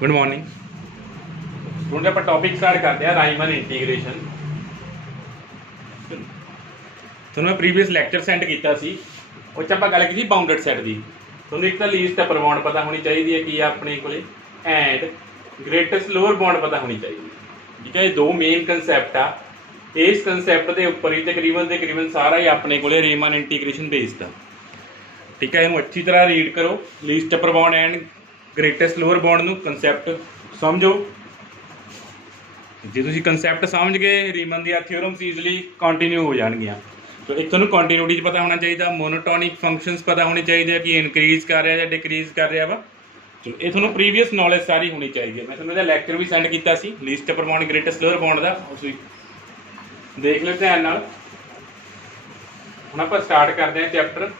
Good morning. ਹੁਣ ਆਪਾਂ topic start ਕਰਦੇ ਆ ਰਾਈਮਨ ਇੰਟੀਗ੍ਰੇਸ਼ਨ। ਤੁਹਾਨੂੰ ਮੈਂ ਪ੍ਰੀਵੀਅਸ ਲੈਕਚਰ ਸੈਂਡ ਕੀਤਾ ਸੀ, ਉਹ 'ਚ ਆਪਾਂ ਗੱਲ ਕੀਤੀ ਬਾਉਂਡਡ ਸੈਟ ਦੀ। ਤੁਹਾਨੂੰ ਇੱਕ ਤਾਂ ਲੀਸਟ ਪ੍ਰਬੌਂਡ ਪਤਾ ਹੋਣੀ ਚਾਹੀਦੀ ਹੈ ਕਿ ਆਪਣੇ ਕੋਲੇ ਐਂਡ ਗ੍ਰੇਟੈਸਟ ਲੋਅਰ ਬੌਂਡ ਪਤਾ ਹੋਣੀ ਚਾਹੀਦੀ ਹੈ। ਠੀਕ ਹੈ, ਇਹ ਦੋ ਮੇਨ ਕਨਸੈਪਟ ਆ। ਇਸ ਕਨਸੈਪਟ ਦੇ ਉੱਪਰ ਹੀ ਤਕਰੀਬਨ ਸਾਰਾ ਹੀ ਆਪਣੇ ਕੋਲੇ ਰੀਮਨ ਇੰਟੀਗ੍ਰੇਸ਼ਨ ਬੇਸਡ ਆ। ਠੀਕ ਹੈ, ਇਹਨੂੰ ਅੱਛੀ ਤਰ੍ਹਾਂ ਰੀਡ ਕਰੋ। Least upper bound and greatest lower bound ਨੂੰ ਕਨਸੈਪਟ ਸਮਝੋ। ਜੇ ਤੁਸੀਂ ਕਨਸੈਪਟ ਸਮਝ ਗਏ, ਰੀਮਨ ਦੀਆਂ ਥਿਓਰਮਸ ਈਜ਼ਲੀ ਕੰਟੀਨਿਊ ਹੋ ਜਾਣਗੀਆਂ। ਸੋ ਇੱਕ ਤੁਹਾਨੂੰ ਕੰਟੀਨਿਊਟੀ 'ਚ ਪਤਾ ਹੋਣਾ ਚਾਹੀਦਾ, ਮੋਨੋਟੋਨਿਕ ਫੰਕਸ਼ਨਸ ਪਤਾ ਹੋਣੇ ਚਾਹੀਦੇ ਆ ਕਿ ਇਨਕਰੀਜ਼ ਕਰ ਰਿਹਾ ਜਾਂ ਡਿਕਰੀਜ਼ ਕਰ ਰਿਹਾ ਵਾ। ਚਲੋ ਇਹ ਤੁਹਾਨੂੰ ਪ੍ਰੀਵੀਅਸ ਨੌਲੇਜ ਸਾਰੀ ਹੋਣੀ ਚਾਹੀਦੀ ਹੈ। ਮੈਂ ਤੁਹਾਨੂੰ ਇਹਦਾ ਲੈਕਚਰ ਵੀ ਸੈਂਡ ਕੀਤਾ ਸੀ ਲੀਸਟ ਪ੍ਰਬੌਂਡ ਗ੍ਰੇਟੈਸਟ ਲੋਅਰ ਬੌਂਡ ਦਾ, ਤੁਸੀਂ ਦੇਖ ਲਿਓ ਧਿਆਨ ਨਾਲ। ਹੁਣ ਆਪਾਂ ਸਟਾਰਟ ਕਰਦੇ ਹਾਂ ਚੈਪਟਰ।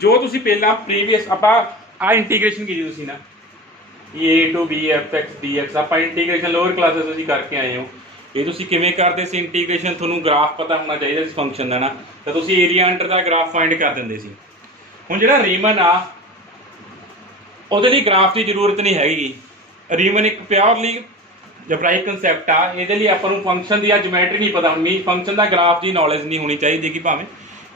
ਜੋ ਤੁਸੀਂ ਪਹਿਲਾਂ ਪ੍ਰੀਵੀਅਸ ਆਪਾਂ ਆ ਇੰਟੀਗ੍ਰੇਸ਼ਨ ਕੀਤੀ ਤੁਸੀਂ ਨਾ a to b fx dx, ਆਪਾਂ ਇੰਟੀਗ੍ਰੇਸ਼ਨ ਲੋਅਰ ਕਲਾਸਿਸ ਤੁਸੀਂ ਕਰਕੇ ਆਏ ਹੋ। ਇਹ ਤੁਸੀਂ ਕਿਵੇਂ ਕਰਦੇ ਸੀ ਇੰਟੀਗ੍ਰੇਸ਼ਨ? ਤੁਹਾਨੂੰ ਗ੍ਰਾਫ ਪਤਾ ਹੋਣਾ ਚਾਹੀਦਾ ਇਸ ਫੰਕਸ਼ਨ ਦਾ ਨਾ, ਤਾਂ ਤੁਸੀਂ ਏਰੀਆ ਅੰਡਰ ਦਾ ਗ੍ਰਾਫ ਫਾਈਂਡ ਕਰ ਦਿੰਦੇ ਸੀ। ਹੁਣ ਜਿਹੜਾ ਰੀਮਨ ਆ ਉਹਦੇ ਲਈ ਗ੍ਰਾਫ ਦੀ ਜ਼ਰੂਰਤ ਨਹੀਂ ਹੈਗੀ। ਰੀਮਨ ਇੱਕ ਪਿਓਰਲੀ ਜਬਰਾਈਕ ਕਨਸੈਪਟ ਆ। ਇਹਦੇ ਲਈ ਆਪਾਂ ਨੂੰ ਫੰਕਸ਼ਨ ਦੀ ਜਿਓਮੈਟਰੀ ਨਹੀਂ ਪਤਾ ਹੋਣੀ, ਫੰਕਸ਼ਨ ਦਾ ਗ੍ਰਾਫ ਦੀ ਨੌਲੇਜ ਨਹੀਂ ਹੋਣੀ ਚਾਹੀਦੀ ਕਿ ਭਾਵੇਂ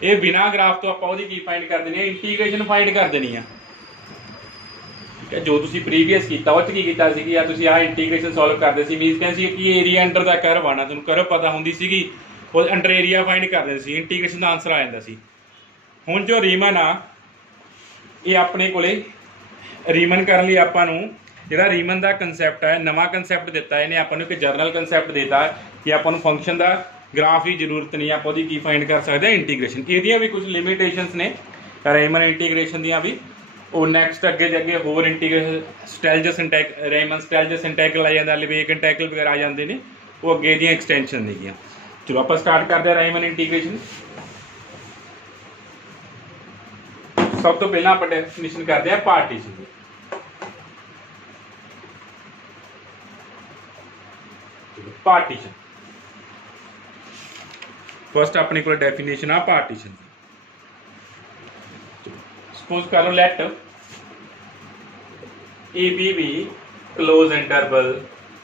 ਇਹ ਬਿਨਾਂ ਗ੍ਰਾਫ ਤੋਂ ਆਪਾਂ ਉਹਦੀ ਕੀ ਫਾਈਂਡ ਕਰ ਦੇਣੀ ਹੈ, ਇੰਟੀਗ੍ਰੇਸ਼ਨ ਫਾਈਂਡ ਕਰ ਦੇਣੀ ਆ। ਠੀਕ ਹੈ, ਜੋ ਤੁਸੀਂ ਪ੍ਰੀਵੀਅਸ ਕੀਤਾ ਉਹ 'ਚ ਕੀ ਕੀਤਾ ਸੀ ਕਿ ਆ ਤੁਸੀਂ ਆਹ ਇੰਟੀਗ੍ਰੇਸ਼ਨ ਸੋਲਵ ਕਰਦੇ ਸੀ। ਮੀਨਸ ਕਹਿੰਦੇ ਸੀ ਕਿ ਏਰੀਆ ਅੰਡਰ ਦਾ ਕਰਵ ਆਣਾ, ਤੁਹਾਨੂੰ ਕਰਵ ਪਤਾ ਹੁੰਦੀ ਸੀਗੀ, ਉਹ ਅੰਡਰ ਏਰੀਆ ਫਾਈਂਡ ਕਰਦੇ ਸੀ, ਇੰਟੀਗ੍ਰੇਸ਼ਨ ਦਾ ਆਨਸਰ ਆ ਜਾਂਦਾ ਸੀ। ਹੁਣ ਜੋ ਰੀਮਨ ਆ ਇਹ ਆਪਣੇ ਕੋਲੇ ਰੀਮਨ ਕਰਨ ਲਈ ਆਪਾਂ ਨੂੰ ਜਿਹੜਾ ਰੀਮਨ ਦਾ ਕਨਸੈਪਟ ਹੈ, ਨਵਾਂ ਕਨਸੈਪਟ ਦਿੱਤਾ ਇਹਨੇ ਆਪਾਂ ਨੂੰ, ਇੱਕ ਜਰਨਲ ਕਨਸੈਪਟ ਦਿੱਤਾ ਕਿ ਆਪਾਂ ਨੂੰ ਫੰਕਸ਼ਨ ਦਾ ਗ੍ਰਾਫ ਦੀ ਜ਼ਰੂਰਤ ਨਹੀਂ, ਆਪਾਂ ਉਹਦੀ ਕੀ ਫਾਈਂਡ ਕਰ ਸਕਦੇ ਹਾਂ, ਇੰਟੀਗ੍ਰੇਸ਼ਨ। ਇਹਦੀਆਂ ਵੀ ਕੁਝ ਲਿਮਿਟੇਸ਼ਨਸ ਨੇ ਰੀਮਨ ਇੰਟੀਗ੍ਰੇਸ਼ਨ ਦੀਆਂ ਵੀ। ਉਹ ਨੈਕਸਟ ਅੱਗੇ ਜਾ ਕੇ ਹੋਰ ਇੰਟੀਗ੍ਰੇਸ਼ਨ ਸਟੈਲਜਸ ਰੀਮਨ ਸਟੈਲਜਸ ਇੰਟੈਗਰਲ ਆ ਜਾਂਦਾ, ਲਿਵੇਕ ਇੰਟੈਗਰਲ ਵਗੈਰਾ ਆ ਜਾਂਦੇ ਨੇ, ਉਹ ਅੱਗੇ ਦੀਆਂ ਐਕਸਟੈਂਸ਼ਨ ਨੇਗੀਆਂ। ਚਲੋ ਆਪਾਂ ਸਟਾਰਟ ਕਰਦੇ ਹਾਂ ਰੀਮਨ ਇੰਟੀਗ੍ਰੇਸ਼ਨ। ਸਭ ਤੋਂ ਪਹਿਲਾਂ ਆਪਾਂ ਡੈਫੀਨੇਸ਼ਨ ਕਰਦੇ ਹਾਂ ਪਾਰਟੀਸ਼ਨ ਦੀ। ਪਾਰਟੀਸ਼ਨ ਫਸਟ ਆਪਣੇ ਕੋਲ ਡੈਫੀਨੇਸ਼ਨ ਆ ਪਾਰਟੀਸ਼ਨ ਦੀ। ਸਪੋਜ਼ ਕਰ ਲਓ ਲੈਟ ए बी भी क्लोज इंटरवल,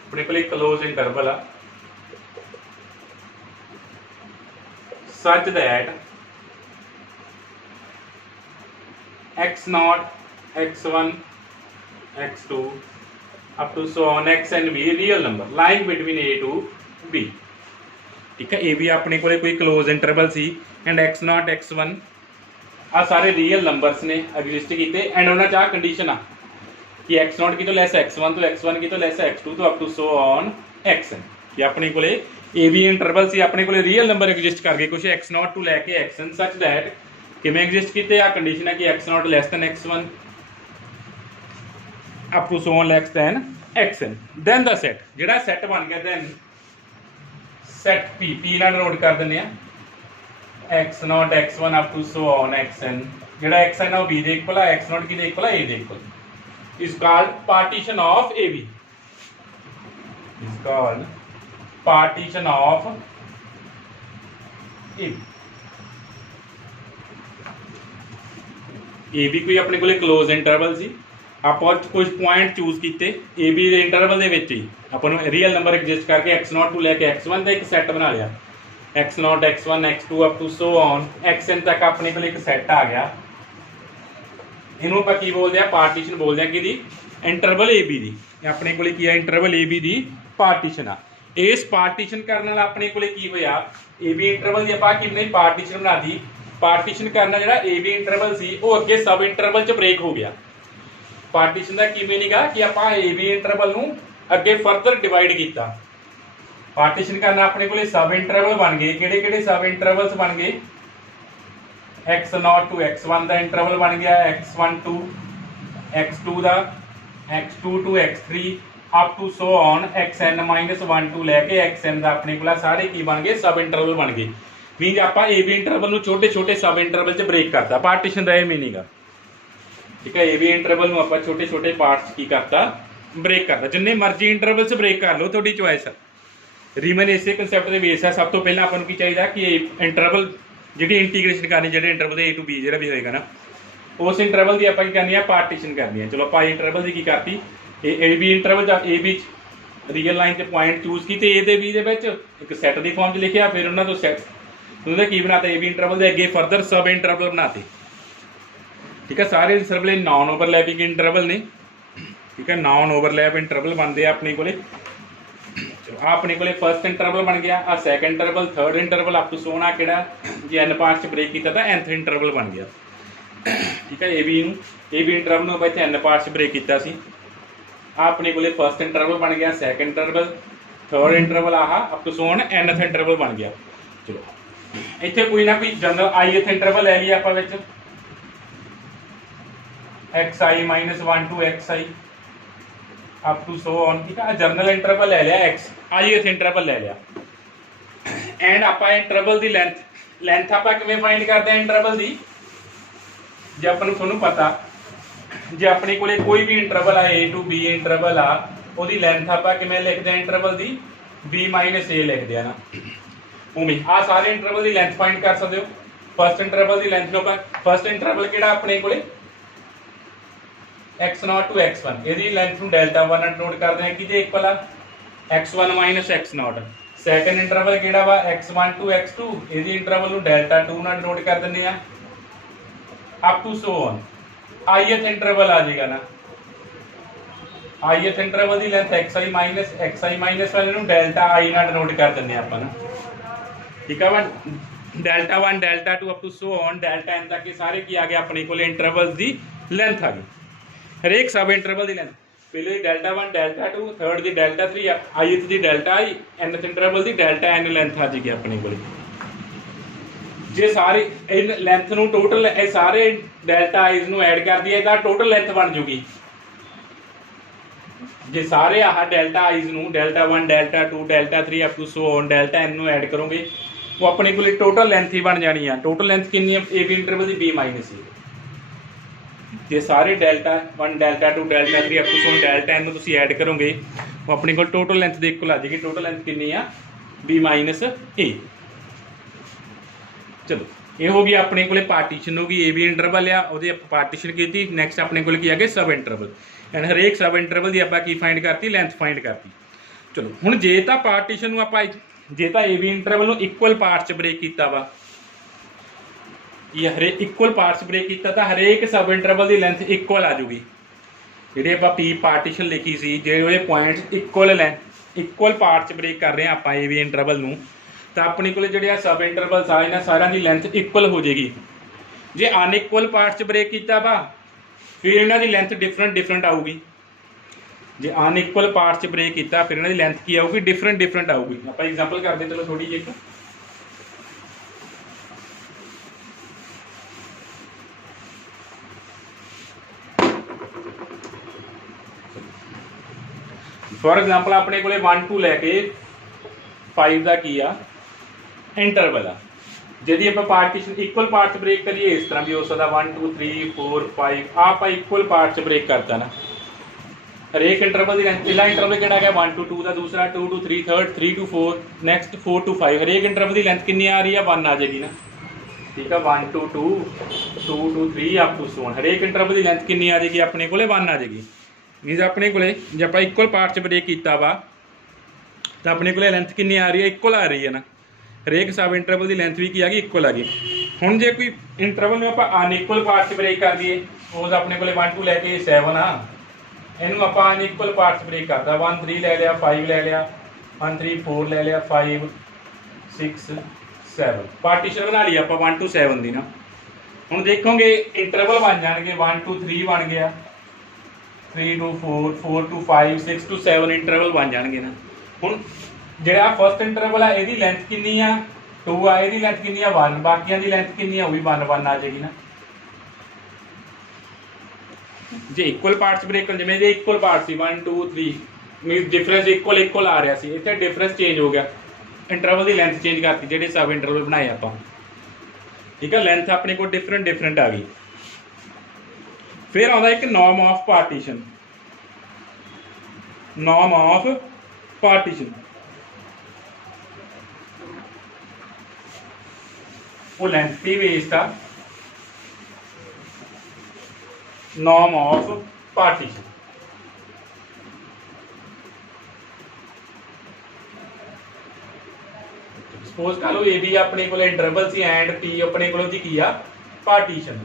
अपने को क्लोज इंटरवल आ such that x0 x1 x2 up to so on x and b real number lying between a to b। ठीक है, ए बी अपने को कोई close interval c and x0 x1 आ सारे रियल नंबर्स ने exist किए एंड उन्होंने चाह कंडीशन आ कि x0 की तो लैस x1 तो x1 की तो लैस x2 तो up to so on xn कि अपने को ए बी इंटरवल सी अपने को रियल नंबर एग्जिस्ट करके कुछ x0 टू लैके xn सच दैट किमें एग्जिस्ट किए आ कंडीशन है कि x0 less than x1 up to so on less than xn। Then the set जिहड़ा सैट बन गया, दैन सैट p नाल नोट कर दिंदे आ x0 x1 up to so on xn। जिहड़ा xn है वो b दे इक्वल है, x0 की दे इक्वल है, a they equal is called partition of AB, is called partition of AB। AB कोई अपने को क्लोज इंटरवल सी, आप कुछ पॉइंट चूज किए AB के इंटरवल के विच ही अपन रियल नंबर एग्जिस्ट करके x0 टू लैके x1 का एक सैट बना लिया, x0 x1 x2 up to so on xn तक अपने को एक सैट आ गया। ਇਹਨੂੰ ਆਪਾਂ ਕੀ ਬੋਲਦੇ ਆ? ਪਾਰਟੀਸ਼ਨ ਬੋਲਦੇ ਆ। ਕਿਹਦੀ? ਇੰਟਰਵਲ ਏ ਬੀ ਦੀ। ਆਪਣੇ ਕੋਲੇ ਕੀ ਆ? Interval A B the partition ਆ। ਇਸ ਪਾਰਟੀਸ਼ਨ ਕਰਨ ਨਾਲ ਆਪਣੇ ਕੋਲੇ ਕੀ ਹੋਇਆ? ਏ ਬੀ ਇੰਟਰਵਲ ਦੀ ਆਪਾਂ ਕੀ ਬਣਾਈ? ਪਾਰਟੀਸ਼ਨ ਬਣਾ ਦੀ। ਪਾਰਟੀਸ਼ਨ ਕਰਨਾ ਜਿਹੜਾ ਏ ਬੀ ਇੰਟਰਵਲ ਸੀ ਉਹ ਅੱਗੇ ਸਬ ਇੰਟਰਵਲ 'ਚ ਬ੍ਰੇਕ ਹੋ ਗਿਆ। ਪਾਰਟੀਸ਼ਨ ਦਾ ਕੀ ਮੀਨਿੰਗ ਆ ਕਿ ਆਪਾਂ ਏ ਬੀ ਇੰਟਰਵਲ ਨੂੰ ਅੱਗੇ ਫਰਦਰ ਡਿਵਾਈਡ ਕੀਤਾ। ਪਾਰਟੀਸ਼ਨ ਕਰਨਾ ਆਪਣੇ ਕੋਲੇ ਸਬ ਇੰਟਰਵਲ ਬਣ ਗਏ। ਕਿਹੜੇ ਕਿਹੜੇ ਸਬ ਇੰਟਰਵਲਸ ਬਣ ਗਏ? x0 टू x1 का इंटरवल बन गया, x1 टू x2 का, x2 to x3 up to so on xn -1 to लैके xn का अपने को सारे की बन गए? सब इंटरवल बन गए। मीन आप ए बी इंटरवल छोटे छोटे सब इंटरवल च ब्रेक करता। पार्टीशन का यह मीनिंग आ। ठीक है, ए बी इंटरवल आप छोटे छोटे पार्ट्स की करता? ब्रेक करता। जिन्ने मर्जी इंटरवल च ब्रेक कर लो, थोड़ी चॉइस है। ਰੀਮਨ ਇਸੇ ਕੰਸੈप्ਟ ਦੇ ਬੇਸ ਹੈ। ਸਭ ਤੋਂ ਪਹਿਲਾਂ ਆਪਾਂ ਨੂੰ ਕੀ ਚਾਹੀਦਾ ਕਿ ਇੰਟਰਵਲ ਜਿਹੜੀ ਇੰਟੀਗ੍ਰੇਸ਼ਨ ਕਰਨੀ, ਜਿਹੜੇ ਇੰਟਰਵਲ ਦੇ A to B ਜਿਹੜਾ ਵੀ ਹੋਏਗਾ ਨਾ, ਉਸ ਇੰਟਰਵਲ ਦੀ ਆਪਾਂ ਕੀ ਕਰਨੀ ਆ, ਪਾਰਟੀਸ਼ਨ ਕਰਨੀ ਹੈ। ਚਲੋ ਆਪਾਂ ਇੰਟਰਵਲ ਦੀ ਕੀ ਕਰਤੀ, ਇਹ A B ਇੰਟਰਵਲ ਜਾਂ A B ਰੀਅਲ ਲਾਈਨ ਤੇ ਪੁਆਇੰਟ ਚੂਜ਼ ਕੀਤੇ A ਤੇ B ਦੇ ਵਿੱਚ, ਇੱਕ ਸੈੱਟ ਦੀ ਫਾਰਮ 'ਚ ਲਿਖਿਆ, ਫਿਰ ਉਹਨਾਂ ਤੋਂ ਸੈੱਟ ਉਹਦਾ ਕੀ ਬਣਾਤਾ, A B ਇੰਟਰਵਲ ਦੇ ਅੱਗੇ ਫਰਦਰ ਸਬ ਇੰਟਰਵਲ ਬਣਾਤੇ। ਠੀਕ ਹੈ, ਸਾਰੇ ਇੰਟਰਵਲ ਨॉन ओवरलैपिंग इंटरवल ने। ठीक है, नॉन ओवरलैप इंटरवल बनते हैं अपने को। चलो अपने को फर्स्ट इंटरवल बन गया, आ second interval, third interval up to so ना कि जे एन पार्ट च ब्रेक किया तो nth इंटरवल बन गया। ठीक है, ए बी इंटरवल में इतने n पार्ट च ब्रेक किया सी। अपने को फर्स्ट इंटरवल बन गया, second interval, third interval, ah up to so nth interval बन गया। चलो इतने कोई ना कोई जनरल ith इंटरवल ले लिया आप xi minus 1 to xi up to so on. ठीक है, जर्नल इंटरवल ले लिया, x ith इंटरवल ले लिया। एंड आप इंटरवल की लेंथ आप किवें फाइंड करते हैं इंटरवल की, जे अपन थोनू पता, जे अपने को कोई भी इंटरवल आ A to B इंटरवल आ, उसकी लेंथ आप किवें लिखते हैं इंटरवल की, B माइनस A लिखते हैं ना। उमें आ सारे इंटरवल की लेंथ फाइंड कर सकते हो। फर्स्ट इंटरवल की लेंथ नो, फर्स्ट इंटरवल किहड़ा अपने को x0 to x1, यदि लेंथ ਨੂੰ डेल्टा 1 नोट करते हैं कि इक्वल आ x1 minus x0। Second interval किहड़ा वा x1 to x2, यदि इंटरवल ਨੂੰ डेल्टा 2 ਨਾਲ नोट कर ਦਿੰਦੇ ਆ up to so on. ith interval आ जाएगा ना, ith इंटरवल की लेंथ xi माइनस वाले ਨੂੰ डेल्टा i ਨਾਲ नोट कर ਦਿੰਦੇ ਆਪਾਂ ना। ठीक है, delta 1 delta 2 up to so on delta n तक ये सारे की आ गए अपने को इंटरवल की लेंथ आ गई। हरेक सब इंटरवल की लेंथ, पहले डेल्टा 1 डेल्टा 2, थर्ड की डेल्टा 3, ith की डेल्टा i, nth इंटरवल की डेल्टा n लेंथ आ जाएगी अपने को। जे सारे इन लेंथ नू टोटल ये सारे डेल्टा आइज नू ऐड कर दिए तो टोटल लेंथ बन जूगी। जे सारे आह डेल्टा आइज नू delta 1 delta 2 delta 3 up to so on delta n नू ऐड करोगे, वो अपने को टोटल लेंथ ही बन जानी है। टोटल लेंथ कितनी है ए बी इंटरवल की, B माइनस ए। जे सारे delta 1 delta 2 delta 3 up to so delta n तुम ऐड करोगे, वो अपने को टोटल लेंथ के इक्वल आ जाएगी। टोटल लेंथ कितनी आ, B माइनस ए। चलो ये हो गया अपने को पार्टीशन होगी, ए बी इंटरवल आ वो पार्टीशन की। नैक्सट अपने को आ गया सब इंटरवल, एंड हरेक सब इंटरवल की आप फाइंड करती, लेंथ फाइंड करती। चलो हुण जे तो पार्टीशन आप जे तो A B interval equal part च ब्रेक किया वा, ये हरेक इक्वल पार्ट्स ब्रेक किया तो हरेक सब इंटरवल की लेंथ इक्वल आ जूगी। जी आप पी पार्टीशन लिखी सी, जो points equal length equal part च ब्रेक कर रहे हैं आप ए बी इंटरवल में, तो अपने को जो सब इंटरवल्स आ इन्होंने सारा की लेंथ इक्वल हो जाएगी। जे अनइक्वल पार्ट च ब्रेक किया वा, फिर इन्हों की लेंथ डिफरेंट आऊगी। जे अनइक्वल पार्ट च ब्रेक किया, फिर इन्हों की लेंथ की आऊगी, डिफरेंट आऊगी। आप एग्जाम्पल करते हैं, चलो थोड़ी जी। फॉर एग्जाम्पल अपने को 1 to लैके 5 का की आ इंटरवल आ, यदि आप पार्टीशन इक्वल पार्ट ब्रेक करिए इस तरह भी हो सकता 1 2 3 4 5 आप इक्वल पार्ट ब्रेक करता ना। हरेक इंटरवल की पहला इंटरवल किहड़ा गया 1 to 2 का, दूसरा 2 to 3, third 3 to 4, next 4 to 5। हरेक इंटरवल की लेंथ कितनी आ रही है, 1 आ जाएगी ना। ठीक है, 1 to 2, 2 to 3 up to so on. हरेक इंटरवल की लेंथ कितनी आ जाएगी अपने को 1 आ जाएगी। मीनस अपने को जो आप इक्वल पार्ट च ब्रेक किया वा, तो अपने को लेंथ कितनी आ रही है, इक्वल आ रही है ना। हरेक सब इंटरवल की लेंथ भी की आ गई, इक्वल आ गई। हुण जे कोई इंटरवल में आप अनइक्वल पार्ट च ब्रेक कर दिए, सपोज अपने को 1 to लैके 7 आ, इनू आप अनइक्वल पार्ट च ब्रेक करता 1 3 ले लिया, 5 ले लिया, 1 3 4 ले लिया, 5 6 7 पार्टीशन बना लिया आप 1 to 7 की ना। हुण देखोगे इंटरवल बन जाएंगे 1 to 3 बन गया, 3 to 4, 4 to 5, 6 to 7 इंटरवल बन जाएंगे ना। हुण जिहड़ा फर्स्ट इंटरवल है इहदी लेंथ कितनी आ, 2 आ, इहदी लेंथ कितनी आ 1, बाकियां दी लेंथ कितनी आ, वो भी 1 1 आ जाएगी ना। जे इक्वल पार्ट्स ब्रेक कर, जिवें इक्वल पार्ट सी 1 2 3 मीन डिफरेंस इक्वल आ रहा सी, इत्थे डिफरेंस चेंज हो गया, इंटरवल की लेंथ चेंज करती जिहड़े सब इंटरवल बनाए आपां। ठीक है, लेंथ अपने को डिफरेंट आ गई। फिर आता एक norm of partition. Norm of partition वो लेंथ पे बेस्ड आ नॉर्म ऑफ पार्टीशन। सपोज कर लो ए बी अपने को इंटरवल सी एंड पी अपने को जी की आ पार्टीशन।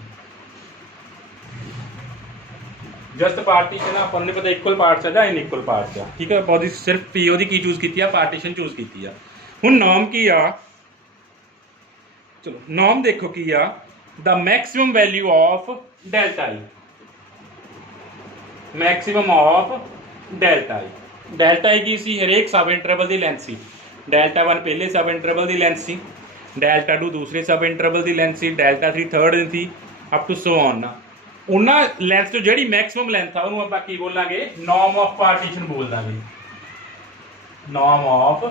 जस्ट पार्टीशन अपन ने पता इक्वल पार्ट्स है या इनइक्वल पार्ट्स है, ठीक है। बहुत सिर्फ पी ओदी की चूज की पार्टीशन चूज की है। हुण नॉर्म की आ, चलो नॉर्म देखो की आ the maximum value of delta I, maximum of delta I. Delta I की सी हरेक सब इंटरवल की लेंथ सी। डेल्टा 1 पहले सब इंटरवल की लेंथ सी, डेल्टा 2 दूसरे सब इंटरवल की लेंथ सी, डेल्टा 3 थर्ड थी, अप टू सो ऑन ना। उन्होंने लेंथ तो जी मैक्सिमम लेंथ आ उन्होंने आप बोलांगे नॉर्म ऑफ पार्टीशन बोल देंगे, norm of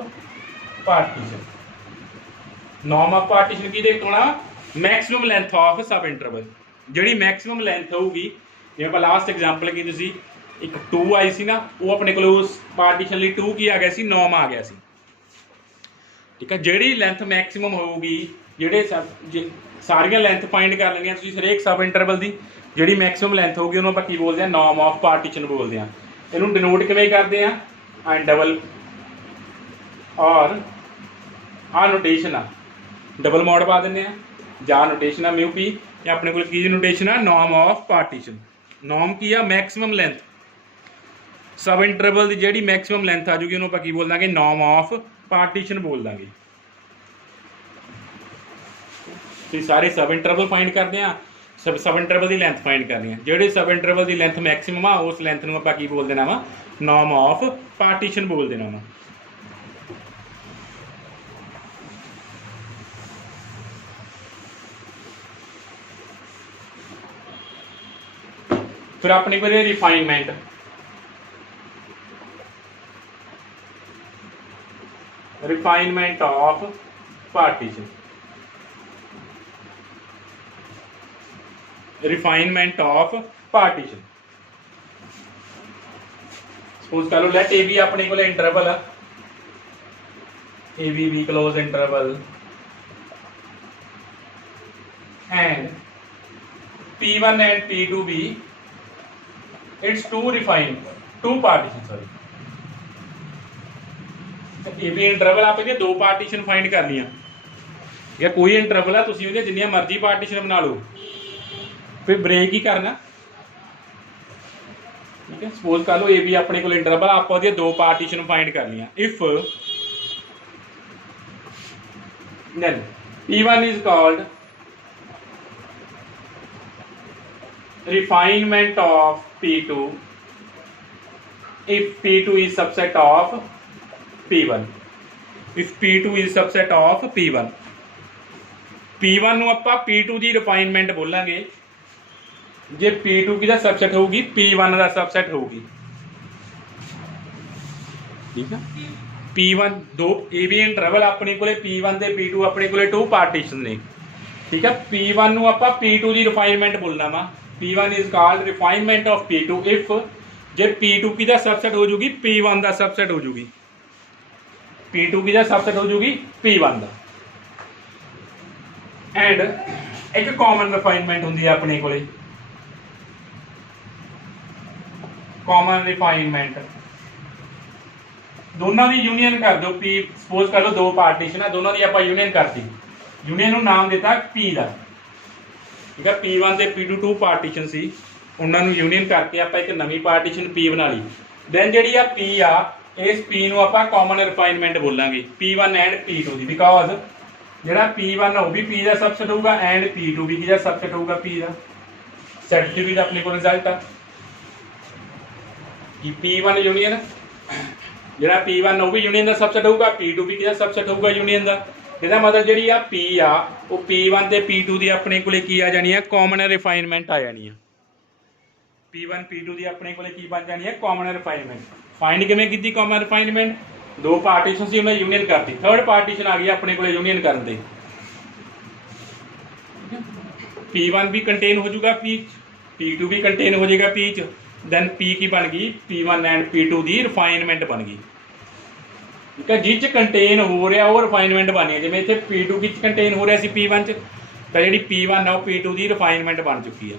partition. Norm of partition की देखो ना maximum length of sub interval, जी मैक्सिमम लेंथ होगी। जिवें आप लास्ट एग्जाम्पल की तुसी एक 2 आई सी ना, वो अपने को उस पार्टीशन लिए 2 की आ गया सी, नॉर्म आ गया सी, ठीक है। जी लेंथ मैक्सिमम होगी, जेडे सारियां लेंथ फाइंड कर लेंगे तुसीं हरेक सब इंटरवल की, जी मैक्सिमम लेंथ होगी उन्होंने आप बोलते हैं नॉर्म ऑफ पार्टीशन बोलते हैं। इन्हू डिनोट किवें करते हैं एंड डबल और आ नोटेशन आ डबल मॉड पा दें जा नोटेशन आ म्यू पी, या अपने को की नोटेशन आ नॉर्म ऑफ पार्टीशन। नॉर्म की आ मैक्सिमम लेंथ सब इंटरवल की जी मैक्सिमम लेंथ आ जूगी उन्होंने आप बोल देंगे नॉर्म ऑफ पार्टीशन बोल देंगे। तो सारे सब इंटरवल फाइंड करते हैं, सब इंटरवल की लेंथ फाइंड करनी है, जो सब इंटरवल की लेंथ मैक्सिमम आ उस लेंथ में आप बोल देना वा नॉर्म ऑफ पार्टीशन बोल देना वा। फिर अपने को refinement, refinement of partition, refinement of partition. Suppose कर लो लेट ए बी अपने को इंटरवल है, A B close interval and P1 and P2 be it's two partition sorry। A B interval आप दो पार्टीशन फाइंड कर लिया, या कोई इंटरवल है तुसीं उहदे जिन्नियां मर्जी पार्टीशन बना लो, फिर ब्रेक ही करना, ठीक है। सपोज कर लो ए बी अपने को इंटरवल आप दो पार्टीशन फाइंड कर लिया। If then P1 is called refinement of P2 if P2 is subset of P1, if P2 is subset of P1, P1 ਨੂੰ ਆਪਾਂ P2 ਦੀ ਰਿਫਾਈਨਮੈਂਟ ਬੋਲਾਂਗੇ ਜੇ P2 की सबसेट होगी P1 का सबसेट होगी, ठीक है। P1 दो ए बी इंटरवल अपने को P1 ते P2 अपने को 2 पार्टीशन ने, ठीक है। P1 ਨੂੰ ਆਪਾਂ P2 ਦੀ ਰਿਫਾਈਨਮੈਂਟ बोलना वा, P1 is called refinement of P2 if J P2 की सबसेट हो जूगी P1 का सबसेट हो जूगी, P2 की सबसेट हो जूगी P1 का। एंड एक कॉमन रिफाइनमेंट होंगी है अपने को, कॉमन रिफाइनमेंट दोनों की यूनियन कर दो। पी सपोज कर लो दो पार्टीशन है, दोनों की आप यूनियन कर दी, यूनियन को नाम दिता P का, ठीक है। P1 ਤੇ P2 2 पार्टीशन सी, उन्होंने यूनियन करके आप एक नवी पार्टीशन P बना ली। दैन जी आ P आ इस P ਨੂੰ ਆਪਾਂ common refinement बोलांगे P1 and P2 की, बिकॉज ਜਿਹੜਾ P1 वो भी P का सबसेट होगा एंड P2 भी किहदा सबसेट होगा P का। सेट थ्योरी का अपने को रिजल्ट आ कि P1 यूनियन ਜਿਹੜਾ P1 वो भी यूनियन का सबसेट होगा, P2 भी किहदा सबसेट होगा यूनियन का। ਇਹਦਾ मतलब जी आ P आ वो P1 ਤੇ P2 ਦੀ ਆਪਣੇ ਕੋਲੇ ਕੀ ਆ ਜਾਣੀ ਹੈ ਕਾਮਨ ਰਿਫਾਈਨਮੈਂਟ ਆ ਜਾਣੀ ਹੈ। P1 P2 ਦੀ ਆਪਣੇ ਕੋਲੇ ਕੀ ਬਣ ਜਾਣੀ ਹੈ ਕਾਮਨ ਰਿਫਾਈਨਮੈਂਟ। फाइंड किवें कीती कॉमन रिफाइनमेंट, दो पार्टीशन सी उन्हें यूनियन करती, थर्ड पार्टीशन आ गई अपने को यूनियन करन दे, P1 भी कंटेन हो जाएगा P, P2 भी कंटेन हो जाएगा P च, दैन P की बन गई P1 एंड P2 की रिफाइनमेंट बन गई। ठीक है, जिस कंटेन हो रहा वो रिफाइनमेंट बन गई। जिवें इत्थे P2 की कंटेन हो रहा सी P1 च, तो जी P1 है वो P2 की रिफाइनमेंट बन चुकी है।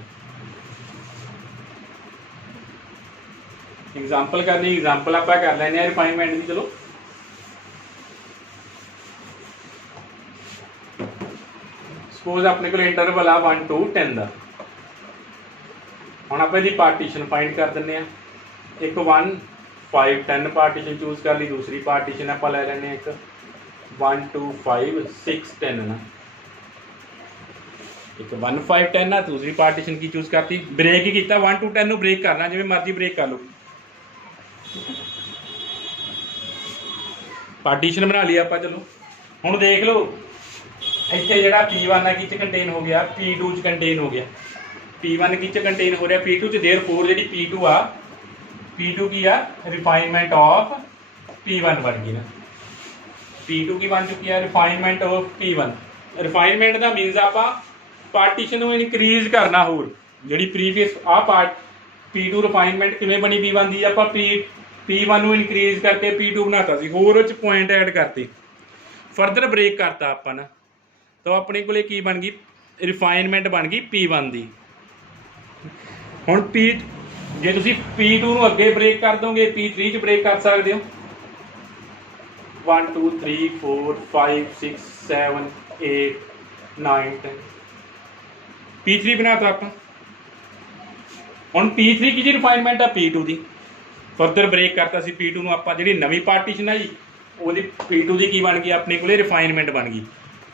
एग्जाम्पल करनी, एग्जाम्पल आप कर लें रिफाइनमेंट की। चलो सपोज अपने को इंटरवल आ 1 to 10 का। हम आप पार्टीशन फाइंड कर दें। एक 1 5 10 पार्टीशन चूज कर ली, दूसरी पार्टीशन आप ले लें एक 1 2 5 6 10 ना। एक 1 5 10 ना, दूसरी पार्टीशन की चूज करती, ब्रेक ही किया 1 to 10 ब्रेक करना, जिवें मर्जी ब्रेक कर लो। पार्टीशन बना लिया आप। चलो हुण देख लो इत्थे जिहड़ा P1 है किच कंटेन हो गया, P2 च कंटेन हो गया। P1 किच कंटेन हो रहा P2 च, देयरफॉर जिहड़ी P2 आ, P2 की आ रिफाइनमेंट ऑफ P1 बन गई ना। P2 की बन चुकी है रिफाइनमेंट ऑफ P1। रिफाइनमेंट का मीनस आप पार्टीशन को इनक्रीज करना। होर जिहड़ी प्रीवियस आ पार्ट P2 रिफाइनमेंट किवें बनी P1 की, आप P1 को इनक्रीज करके P2 बनाता सी, होर उच पॉइंट ऐड करते, फर्दर ब्रेक करता आपां ना, तो अपने को की बन गई रिफाइनमेंट बन गई P1 की। हुण जे तुसीं P2 नूं अगे ब्रेक कर दोगे P3 च ब्रेक कर सकते हो। 1 2 3 4 5 6 7 8 9 10 P3 बनाता आप। हुण P3 की जी रिफाइनमेंट आ P2 की, फर्दर ब्रेक करता सी P2 नूं आपां। जिहड़ी नवीं पार्टीशन है जी वो P2 की बन गई अपने को रिफाइनमेंट बन गई।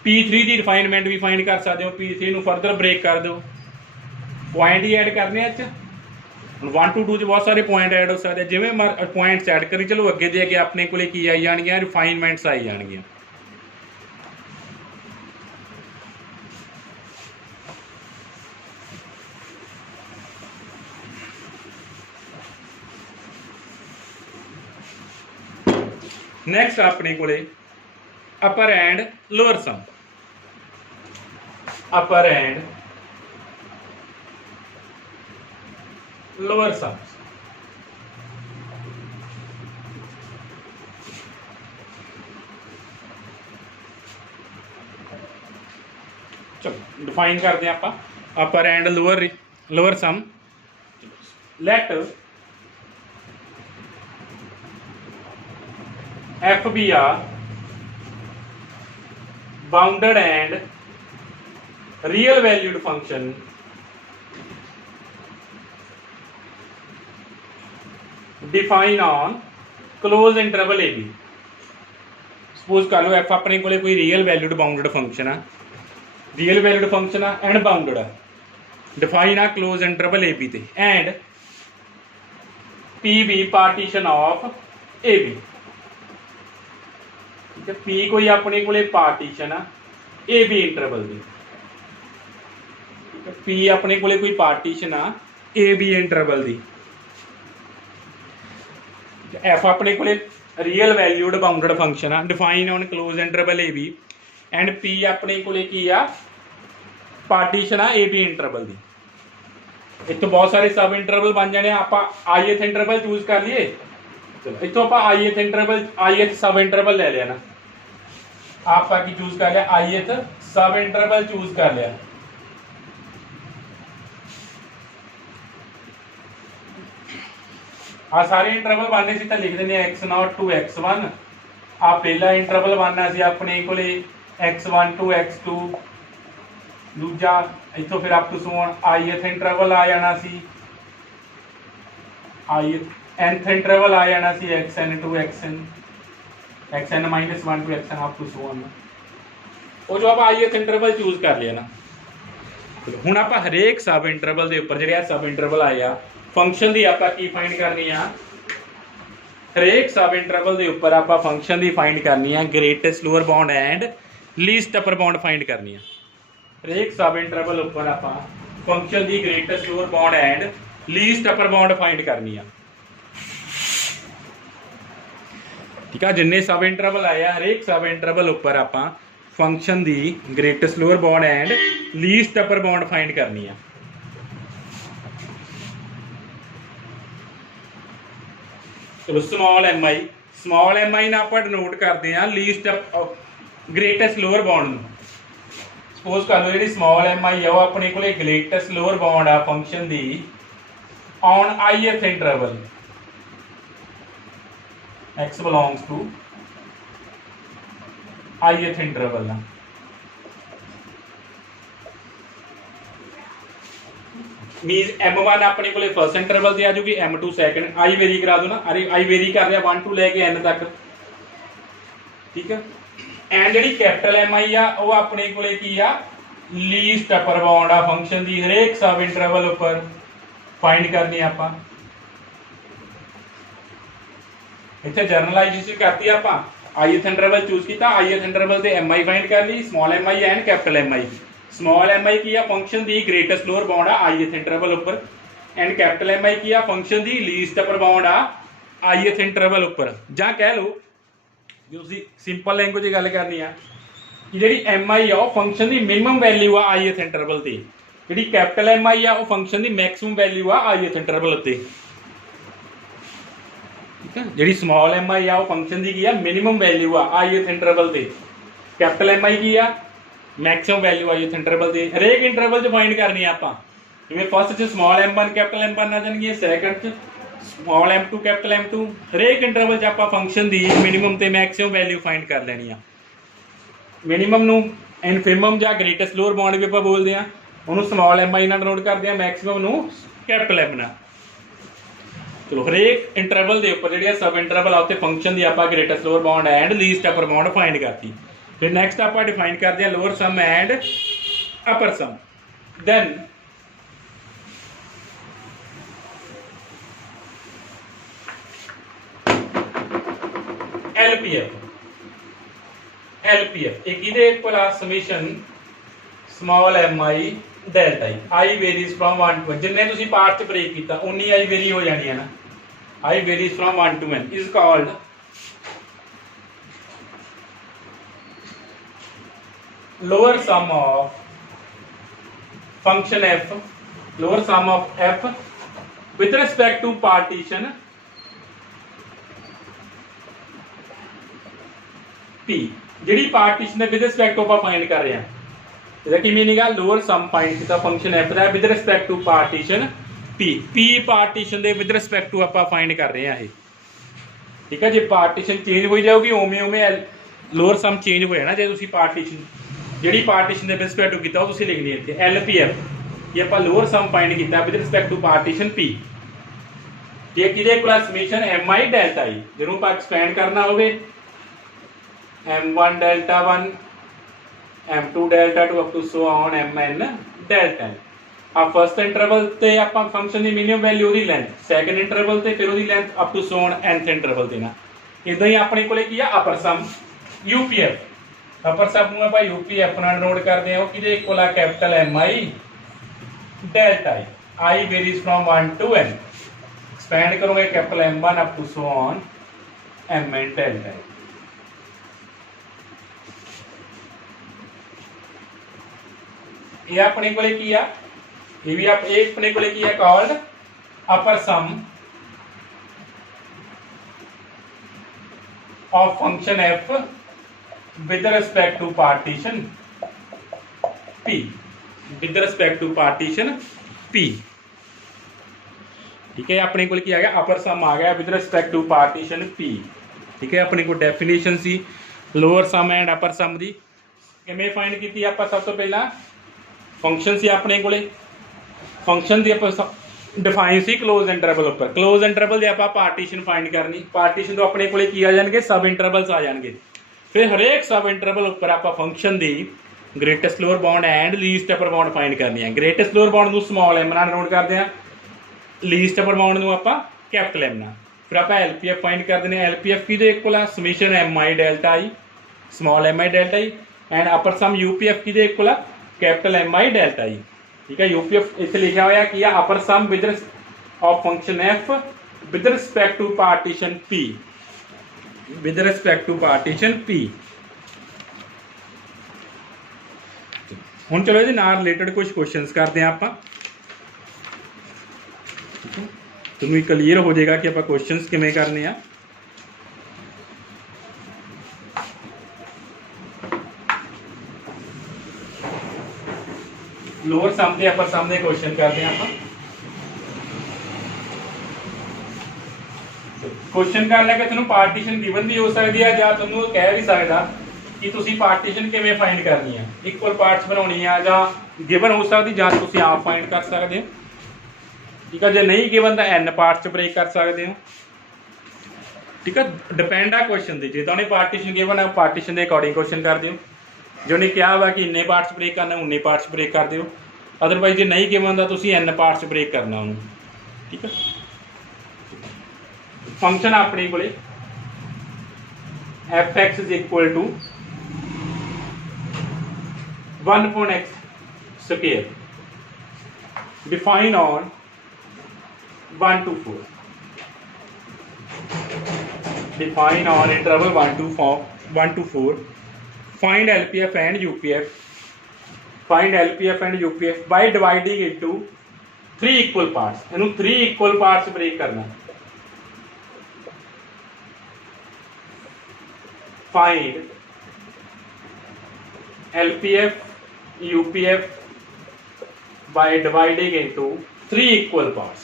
P3 की रिफाइनमेंट भी फाइंड कर सकते हो। P3 नूं फर्दर ब्रेक कर दो, पॉइंट ही ऐड करने। 1 to 2 बहुत सारे पॉइंट ऐड हो सकते हैं, जिवें पॉइंट्स ऐड करी चलो अगे दे के अपने को की आई जाएगी रिफाइनमेंट्स आई जाएगी। नैक्सट अपने को upper and lower sum. Upper and lower sum. चलो डिफाइन करते हैं आप upper and lower sum. Let F be a bounded and real valued function defined on closed interval AB। Suppose कर लो F अपने को कोई रियल वैल्यूड बाउंडेड फंक्शन है, रियल वैल्यूड फंक्शन है एंड बाउंडेड है, डिफाइन आ क्लोज इंटरवल AB ते, and PB partition of AB। P कोई अपने को पार्टीशन आ AB इंटरवल की, P अपने को कोई पार्टीशन आ AB इंटरवल की। F अपने को रियल वैल्यूड बाउंडेड फंक्शन आ define on close interval AB, and P अपने को की आ पार्टीशन आ AB इंटरवल की। इतों बहुत सारे सब इंटरवल बन जाने, आप ith इंटरवल चूज कर लिए। चलो इतों आप ith इंटरवल ith सब इंटरवल ले लिया ना, आपका की चूज कर लिया ith सब इंटरवल चूज कर लिया। आ सारे इंटरवल बनने से तो लिख देने x0 to x1। आ पहला इंटरवल बनना सी अपने को x1 to x2, दूजा इथों फिर up to so ith interval आ जाना सी, nth इंटरवल आ जाना सी xn to xn, xn -1 to xn up to so on. वो जो आप ith इंटरवल चूज कर लिया ना, हुण आप हरेक सब इंटरवल के उपर जिहड़े सब इंटरवल आए आ फंक्शन की आप की फाइंड करनी आ। हरेक सब इंटरवल के उपर आप फंक्शन की फाइंड करनी है, greatest lower bound and least upper bound find करनी है। हरेक सब इंटरवल उपर आप फंक्शन की greatest lower bound and least upper bound find करनी है। ठीक है, जिन्ने सब इंटरवल आए हैं हरेक सब इंटरवल उपर आप फंक्शन की greatest lower bound and least upper bound find करनी है। चलो small mi small M I ਨਾਲ ਆਪਾਂ ਡਿਨੋਟ ਕਰਦੇ ਹਾਂ ਲੀਸਟ ਗ੍ਰੇਟੈਸਟ ਲੋਅਰ ਬਾਉਂਡ ਨੂੰ। ਸਪੋਜ਼ ਕਰ ਲਓ ਜਿਹੜੀ ਸਮੋਲ ਐਮ ਆਈ ਆ ਉਹ ਆਪਣੇ ਕੋਲੇ ਗ੍ਰੇਟੈਸਟ ਲੋਅਰ ਬਾਉਂਡ ਆ function the on ith interval x belongs to ith interval ਆ। मीन m1 अपने को फर्स्ट इंटरवल से आ जाऊगी, m2 सैकेंड, आई वेरी करा दो ना, अरे आई वेरी कर रहा 1 to लेके n तक, ठीक है। And G capital M I आ वो अपने को लीस्ट अपर बाउंड आ फंक्शन की हरेक सब इंटरवल उपर फाइंड करनी आप इतने जर्नलाइजेशन करती आप ith इंटरवल चूज किया, ith इंटरवल से एम आई फाइंड कर ली, small M I and capital M I. Small M I की आ फंक्शन दी ग्रेटेस्ट लोअर बाउंड आ ith इंटरवल उपर एंड कैपिटल एम आई की आ फंक्शन दी लीस्ट अपर बाउंड आ ith इंटरवल उपर। जां कह लो जो तुसीं सिंपल लैंग्वेज च गल करनी आ कि जिहड़ी एम आई आ फंक्शन दी मिनिमम वैल्यू आ ith इंटरवल ते, जिहड़ी कैपिटल एम आई आ फंक्शन दी मैक्सिमम वैल्यू आ ith इंटरवल ते, ठीक है। जिहड़ी स्मॉल एम आई आ फंक्शन दी की आ मिनिमम वैल्यू आ ith इंटरवल ते, कैपिटल एम आई की आ मैक्सिमम वैल्यू आई ith इंटरवल से हरेक इंटरवल च फाइंड करनी है आप। जिवें फर्स्ट च स्मॉल m1 कैपिटल m1 आ जाएंगे, सैकेंड च स्मॉल m2 कैपिटल m2, हरेक इंटरवल च आप फंक्शन की मिनिमम ते मैक्सिमम वैल्यू फाइंड कर लेनी आ। मिनिमम नूं इनफिमम या ग्रेटेस्ट लोअर बाउंड भी आप बोलते हैं, उन्होंने स्मॉल एम आई नाल डिनोट करते हैं, मैक्सिमम नूं कैपिटल एम नाल। चलो हरेक इंटरवल के उपर जिहड़े सब इंटरवल आ उत्ते फंक्शन की आप greatest lower bound and least upper bound find करती। फिर नैक्सट आप डिफाइन करते हैं lower sum and upper sum. Then LPF एक इहदे कोला summation small M I delta I varies from 1 to n, जिन्ने तुसीं पार्ट च ब्रेक कीता उन्नी आई वेरी हो जानी है ना, I varies from 1 to n is called lower sum of function f, lower sum of f with respect to partition p। जिहड़ी पार्टीशन है विद रिस्पेक्ट टू आप फाइंड कर रहे हैं, इसका की मीनिंग है लोअर सम फाइंड किया फंक्शन f का with respect to partition p, p partition दे विद रिस्पेक्ट टू आप फाइंड कर रहे हैं, ठीक है। जो पार्टीशन चेंज हो जाएगी उवें उवें लोअर सम चेंज हो जाना। जो तुसीं पार्टीशन जिहड़ी पार्टीशन दे विद रिस्पेक्ट टू कीता तुसीं लिखनी है इत्थे एलपीएफ ये आपां लोअर सम फाइंड कीता with respect to partition p, जे किहदे कोल summation M I delta I, जिहनूं आपां एक्सपैंड करना होवे m1 delta 1 m2 delta 2 up to so on mn delta n। आ फर्स्ट इंटरवल ते आपां फंक्शन दी मिनिमम वैल्यू दी लेंथ, सेकंड इंटरवल ते फिर ओदी length up to so on nth interval देना। इदां ही अपने कोले की है अपर सम यूपीएफ, अपर सब नूं आपां यूपीएफ नाल नोट करदे हां किहदे कोल capital M I delta I varies from 1 to n, expand करोगे capital m1 up to so on mn delta. ये अपने को की है, ये भी आप एक अपने को की है called upper sum of function f with respect to partition p, with respect to partition p, ठीक है। अपने को आ गया अपर सम आ गया with respect to partition p, ठीक है। अपने को डेफिनेशन सी lower sum and upper sum दी किवें फाइंड की आप सब तो पहला फंक्शन सी अपने को फंक्शन की आप डिफाइन सी क्लोज इंटरवल उपर, क्लोज इंटरवल से आप पार्टीशन फाइंड करनी, पार्टीशन तो अपने को आ जाएंगे सब इंटरवल्स आ जाएंगे। फिर हरेक सब इंटरवल उपर आप फंक्शन की greatest lower bound and least upper bound find करनी है। ग्रेटेस्ट लोअर बाउंड को स्मॉल एम नाल नोट करते हैं, लीस्ट अपर बाउंड को आप कैपिटल एम नाल। फिर आप एलपीएफ फाइंड करते हैं, एलपीएफ की equal summation M I delta I, small M I delta I and upper sum UPF की equal capital M I delta I, ठीक है। यूपीएफ इसे लिखा हुआ कि upper sum with of function F with respect to partition P, with respect to partition P. हुण चलो ये नाल रिलेटेड कुछ क्वेश्चंस करते हैं आप, तुम्हें क्लीयर हो जाएगा कि आप क्वेश्चंस किवें करने हैं। लोअर सम ते अपर सम दे क्वेश्चन करते हैं आप। क्वेश्चन कर लैके तुहानूं पार्टीशन गिवन भी हो सकती है या तुहानूं कह भी सकदा कि तुसीं पार्टीशन किवें फाइंड करनी है, इक्वल पार्ट्स बनाउणी है जां गिवन हो सकती जां तुसीं आप फाइंड कर सकते हो। ठीक है, जे नहीं गिवन तो एन पार्ट्स च ब्रेक कर सकते हो। ठीक है, डिपेंड आ क्वेश्चन से, जो तो उन्हें पार्टीशन गिवन है पार्टीशन के अकॉर्डिंग क्वेश्चन कर दियो, जो उन्हें क्या वा कि इन्ने पार्ट्स ब्रेक करना उन्ने पार्ट्स ब्रेक कर दियो, अदरवाइज जो नहीं गिवन तो तुसीं एन पार्ट्स ब्रेक करना उन्होंने। ठीक है, फंक्शन अपने को F X is equal to 1/x square define on 1 to 4, define on interval 1 to 4, find LPF and UPF, find LPF and UPF by dividing into 3 equal parts, इन्हों 3 equal parts break करना, find LPF UPF by dividing into 3 equal parts।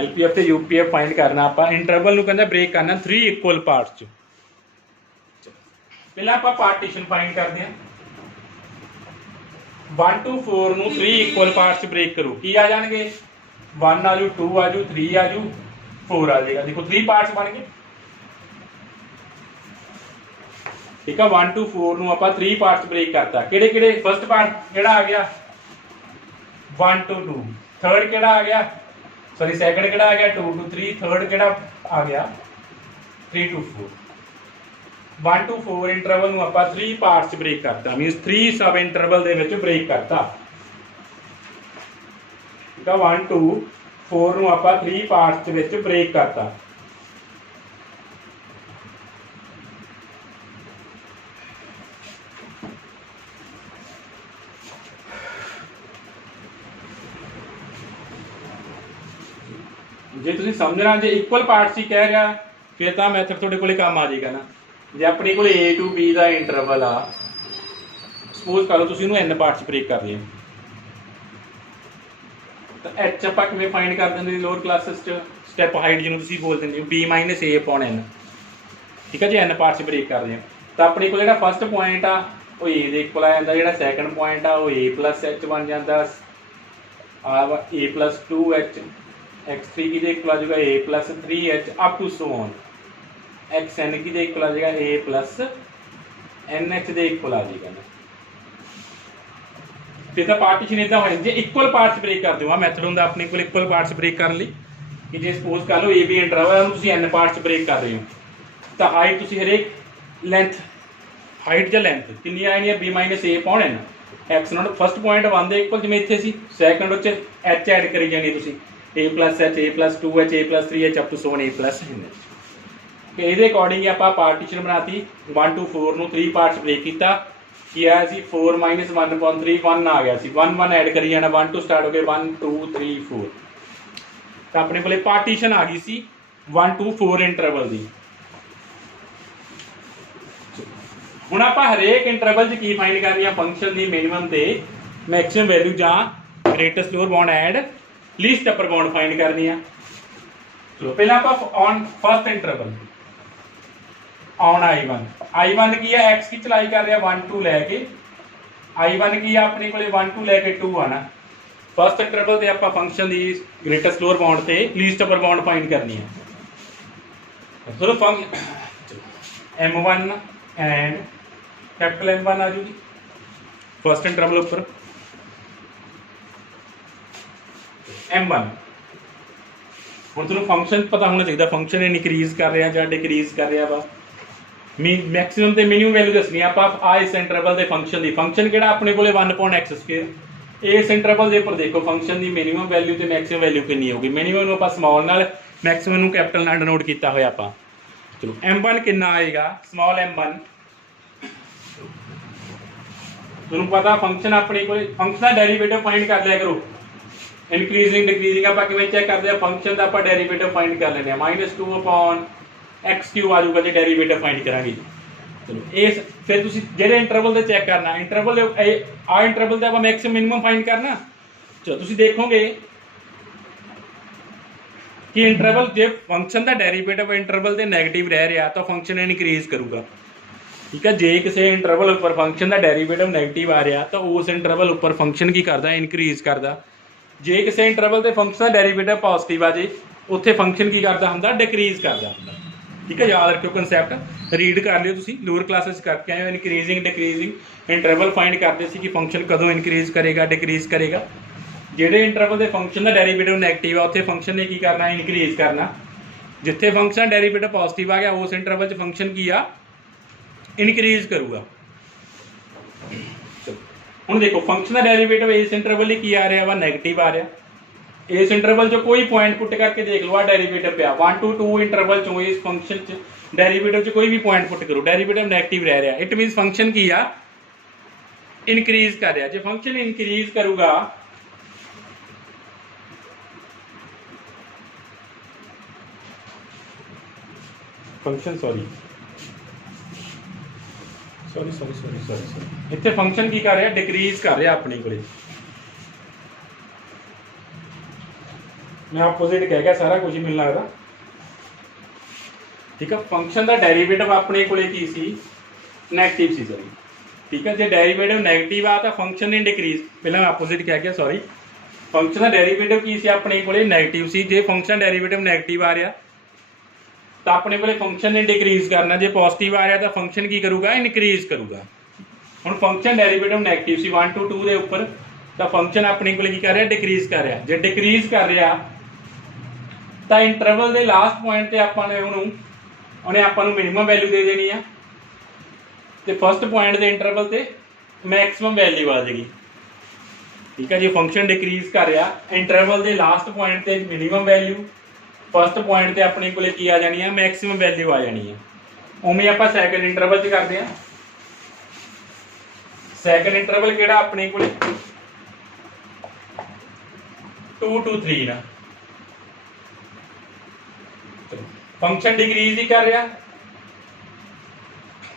LPF ਤੇ UPF find करना ਆਪਾਂ interval ਨੂੰ ਕਹਿੰਦਾ break करना 3 equal parts ਚ। ਪਹਿਲਾਂ ਆਪਾਂ ਪਾਰਟੀਸ਼ਨ फाइंड ਕਰਦੇ ਹਾਂ। 1 to 4 ਨੂੰ 3 इक्वल पार्ट्स ਚ ब्रेक करो, ਕੀ ਆ ਜਾਣਗੇ 1 ਆ ਜੂ 2 ਆ ਜੂ 3 ਆ ਜੂ 4 ਆ ਜਾਏਗਾ। देखो 3 पार्ट्स बन गए। ठीक है, 1 to 4 ਨੂੰ ਆਪਾਂ 3 पार्ट्स ब्रेक करता, ਕਿਹੜੇ ਕਿਹੜੇ फर्स्ट पार्ट ਕਿਹੜਾ आ गया 1 to 2, थर्ड ਕਿਹੜਾ आ गया सॉरी सैकंड किहड़ा आ गया 2 to 3, थर्ड किहड़ा आ गया 3 to 4। 1 to 4 इंटरवल ਨੂੰ ਆਪਾਂ 3 पार्ट्स ब्रेक करता, मीनस 3 सब इंटरवल ਦੇ ਵਿੱਚ ब्रेक करता। ठीक है, 1 to 4 ਨੂੰ ਆਪਾਂ 3 पार्ट्स ਦੇ ਵਿੱਚ ब्रेक करता। जे तुसीं समझना जे इक्वल पार्ट्स ही कह रहा फिर तो मैथड तुहाडे कोले काम आ जाएगा ना। जे अपने को A to B का इंटरवल आ, सपोज कर लो तुसीं इहनूं n पार्ट्स ब्रेक कर रहे हो, तो H आपां किवें फाइंड कर दिंदे लोअर क्लासेस च स्टैप हाइट जिन्होंने तुसीं बोल दिंदे हो B-A/n। ठीक है, जे n पार्ट्स ब्रेक कर रहे हो तो अपने को जिहड़ा फर्स्ट पॉइंट आ वो A दे इक्वल आ जांदा, जिहड़ा सैकंड पॉइंट आ वो A+H बन जांदा, आ A+2H, x3 की इक्वल आ जाएगा A+3H up to so on, xn की इक्वल आ जाएगा A+NH दे इक्वल आ जाएगा। फिर तो पार्टीशन इदा हो जे इक्वल पार्ट्स ब्रेक कर दो, मैथड होंगे अपने को इक्वल पार्ट्स ब्रेक करने लिए कि जे सपोज कर लो AB इंटरवल तुसीं n पार्ट्स ब्रेक कर रहे हो तो हाइट तुसीं हरेक लेंथ हाइट या लेंथ कितनी आनी है B-A/n, x0 फर्स्ट पॉइंट 1 दे इक्वल जिवें इत्थे सी, सैकंड उच h ऐड करी जानी तुसीं A+H A+2H A+3H up to so on A+n। तो ये अकॉर्डिंग आप पार्टीशन बनाती 1 to 4 ਨੂੰ 3 पार्ट्स ब्रेक किया, ਕੀ आया सी 4 - 1/3 1 आ गया सी, 1 1 ऐड करी जाना, 1 to स्टार्ट हो गए 1 2 3 4, तो अपने को पार्टीशन आ गई सी 1 to 4 इंटरवल की। हुण आप हरेक इंटरवल च की फाइंड करनी है फंक्शन की मिनिमम ते मैक्सिमम वैल्यू जां greatest lower bound and least upper bound find करनी है। चलो पहले आप on first interval on I1 की है x की चलाई कर रहे हैं 1 2 लैके, I1 की है अपने को 1 2 लैके 2 आना। फर्स्ट इंटरवल से आप फंक्शन की ग्रेटेस्ट लोअर बाउंड से लीस्ट अपर बाउंड फाइंड करनी है। फिर M1 एंड कैपिटल M1 आ जाएगी फर्स्ट इंटरवल उपर M1। ਹੁਣ ਤੁਹਾਨੂੰ फंक्शन पता होना चाहिए फंक्शन इनक्रीज कर रहा या डिक्रीज कर रहा वा, मैक्सिमम तो मिनिमम वैल्यू दसनी आप आ इस इंटरवल के फंक्शन की। फंक्शन कि अपने को 1/x², इस इंटरवल के उपर देखो फंक्शन की मिनिमम वैल्यू तो मैक्सिमम वैल्यू कितनी होगी, मिनिमम आप स्मॉल नाल मैक्सिमम कैपिटल नाल डिनोट किया होया आपां। चलो M1 कितना आएगा स्मॉल M1, तुहानूं पता फंक्शन अपने को फंक्शन का डेरीवेटिव फाइंड कर लिया करो, इनक्रीजिंग डिक्रीजिंग आप किवें चेक करते हैं फंक्शन का आप डेरीवेटिव फाइंड कर लेने -2/x³ आ जाऊगा जो डेरीवेटिव फाइंड करांगे। चलो इस फिर तुसी जेडे इंटरवल दे चेक करना इंटरवल आ इंटरवल ते आपां मैक्सिमम मिनिमम फाइंड करना। चलो तुसी देखोगे कि इंटरवल जे फंक्शन का डेरीवेटिव इंटरवल के नैगेटिव रह रहा तो फंक्शन इनक्रीज करूगा। ठीक है, जे किसी इंटरवल उपर फंक्शन का डेरीवेटिव नैगेटिव आ रहा तो उस इंटरवल उपर फंक्शन की करता इनक्रीज करता। जे किसी इंटरवल के फंक्शन का डेरीवेटिव पॉजिटिव आ जे उत्थे फंक्शन की करता होंगे डिक्रीज करता होंगे। ठीक है, याद रखियो कंसैप्ट रीड कर लियो तुसी लोअर क्लासेस करके आए हो। इनक्रीजिंग डिक्रीजिंग इंटरवल फाइंड करते सी कि फंक्शन कदों इनक्रीज करेगा डिक्रीज करेगा। ਜਿਹੜੇ इंटरवल के फंक्शन का डेरीवेटिव नैगेटिव आ उत्थे फंक्शन ने की करना इनक्रीज करना। जिथे फंक्शन डेरीवेटिव पॉजिटिव आ गया उस इंटरवल च फंक्शन की आ इनक्रीज करूगा। हुण देखो फंक्शन का डेरीवेटिव इस इंटरवल की आ रहा वा नैगेटिव आ रहा। इस इंटरवल चो कोई पॉइंट पुट करके देख लो आ डेरीवेटिव पे 1 to 2 इंटरवल चो इस फंक्शन च डेरीवेटिव च कोई भी पॉइंट पुट करो डेरीवेटिव नैगेटिव रह रहा। इट मीनस फंक्शन की आ इनक्रीज कर रहा। जो फंक्शन इनक्रीज करूगा फंक्शन सॉरी इतने फंक्शन की कर रहा डिक्रीज कर रहा अपने को। मैं अपोजिट कह गया सारा कुछ ही मिलना लगता। ठीक है, फंक्शन का डेरीवेटिव अपने को नैगेटिव सी सॉरी। ठीक है, जो डेरीवेटिव नैगेटिव आ तो फंक्शन ने डिक्रीज पहले मैं अपोजिट कह गया सॉरी। फंक्शन का डेरीवेटिव की अपने को नैगेटिव सी। जो फंक्शन डेरीवेटिव नैगेटिव आ रहा तो अपने को फंक्शन ने डिक्रीज करना। जो पॉजिटिव आ रहा तो फंक्शन की करूगा इनक्रीज करूगा। हुण फंक्शन डेरीवेटिव नैगेटिव सी 1 to 2 के उपर तो फंक्शन अपने को कर रहा डिक्रीज कर रहा। जो डिक्रीज कर रहा तो इंटरवल के लास्ट पॉइंट पर आपने उन्हें आपको मिनिमम वैल्यू दे देनी है तो फस्ट पॉइंट के इंटरवल से मैक्सिमम वैल्यू आ जाएगी। ठीक है, जो फंक्शन डिक्रीज कर रहा इंटरवल के लास्ट पॉइंट से मिनिमम वैल्यू फस्ट पॉइंट से अपने को की आ जानी है मैक्सिमम वैल्यू आ जानी है। उमें आप सैकेंड इंटरवल च करते हैं। सैकेंड इंटरवल केड़ा अपने को 2 to 3 ना। फंक्शन डिक्रीज ही कर रहा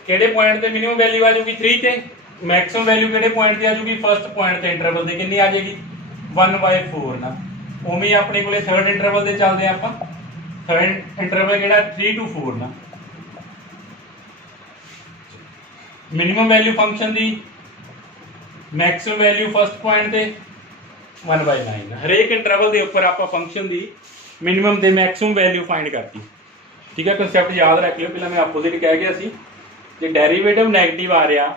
केड़े पॉइंट से मिनिमम वैल्यू आ जाएगी 3 से मैक्सिमम वैल्यू केड़े पॉइंट से आ जाएगी फस्ट पॉइंट से इंटरवल से कितनी आ जाएगी 1/4 ना। उमें ही अपने को थर्ड इंटरवल से चलते हैं आप। थर्ड इंटरवल केड़ा 3 to 4 ना। मिनिमम वैल्यू फंक्शन की मैक्सिमम वैल्यू फस्ट पॉइंट से 1/9 ना। हरेक इंटरवल के उपर आप फंक्शन की मिनिमम से मैक्सिमम वैल्यू फाइंड करती। ठीक है, कंसैप्ट याद रख लियो। पहले मैं अपोजिट कह गया सी जो डेरीवेटिव नैगेटिव आ रहा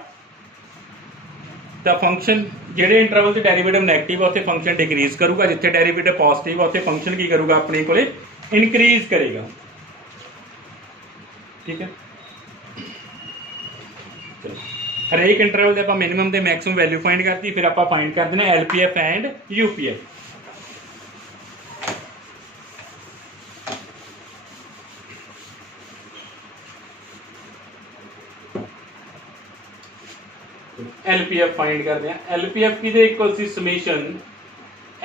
तो फंक्शन जेडे इंटरवल से डेरीवेटिव नैगेटिव है उत्थे फंक्शन डिक्रीज करूगा। जिथे डेरीवेटिव पॉजिटिव है उत्थे फंक्शन की करूगा अपने को इनक्रीज करेगा। ठीक है, हर एक इंटरवल से आप मिनिमम से मैक्सिमम वैल्यू फाइंड करती फिर आप फाइंड कर देना LPF and UPF। LPF find करते हैं। LPF की इक्वल सी समेशन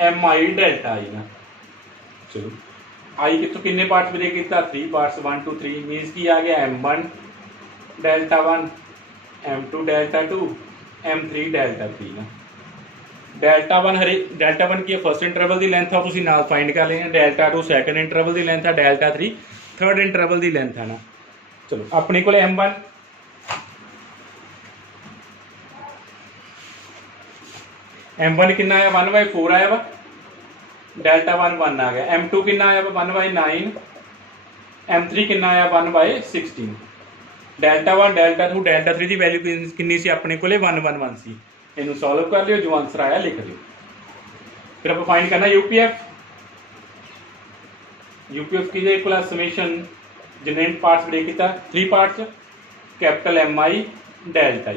MI डेल्टा आई ना। चलो आई कितों किन्ने पार्ट्स ब्रेक किया 3 पार्ट्स 1 to 3 मीन्स की आ गया M1 delta 1 M2 delta 2 M3 delta 3 ना। डेल्टा 1 हरे डेल्टा 1 की फर्स्ट इंटरवल की लेंथ है तुसीं नाल फाइंड कर लेना। डेल्टा 2 सैकेंड इंटरवल की लेंथ है। डेल्टा 3 थर्ड इंटरवल की लेंथ है ना। चलो अपने को M1 M1 कितना आया 1/4 आया वा। डेल्टा 1 1 आ गया। M2 कितना आया वा 1/9। M3 कितना आया 1/16। डेल्टा 1 डेल्टा 2 डेल्टा 3 की वैल्यू कितनी सी अपने को 111 सी। इनू सॉल्व कर लियो जो आंसर आया लिख लियो। फिर आप फाइंड करना UPF। UPF की इक्वल समेशन जिन्हें पार्ट्स ब्रेक किया 3 parts capital MI delta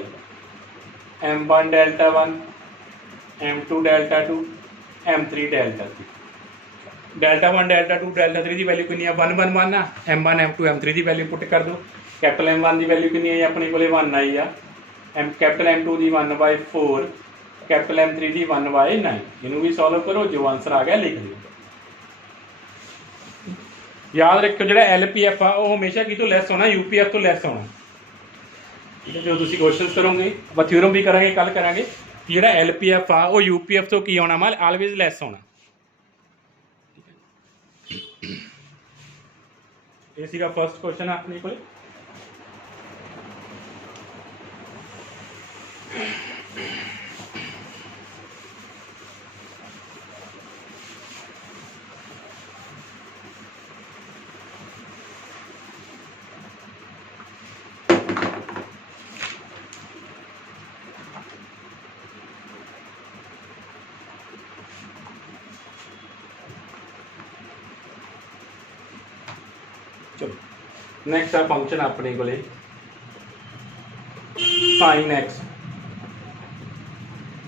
M1 delta 1 M2 delta 2 M3 delta 3। Delta 1 delta 2 delta 3 की वैल्यू कितनी है 111 आ। M1 M2 M3 की वैल्यू पुट कर दो। कैपिटल M1 की वैल्यू कितनी है अपने को 1 आई आ। कैपिटल M2 की 1/4 कैपिटल M3 की 1/9। इनू भी सॉल्व करो जो आंसर आ गया लिख लो। याद रखो जो LPF आ वो हमेशा की तो लैस होना UPF तो लैस होना। ठीक है जो तुम क्वेश्चन करोगे आप थ्योरम भी करेंगे कल करेंगे कि जो LPF आ वो UPF तो की आना माल ऑलवेज लैस होना। ये सीगा फर्स्ट क्वेश्चन अपने को। चलो नेक्स्ट आ फंक्शन अपने को sin x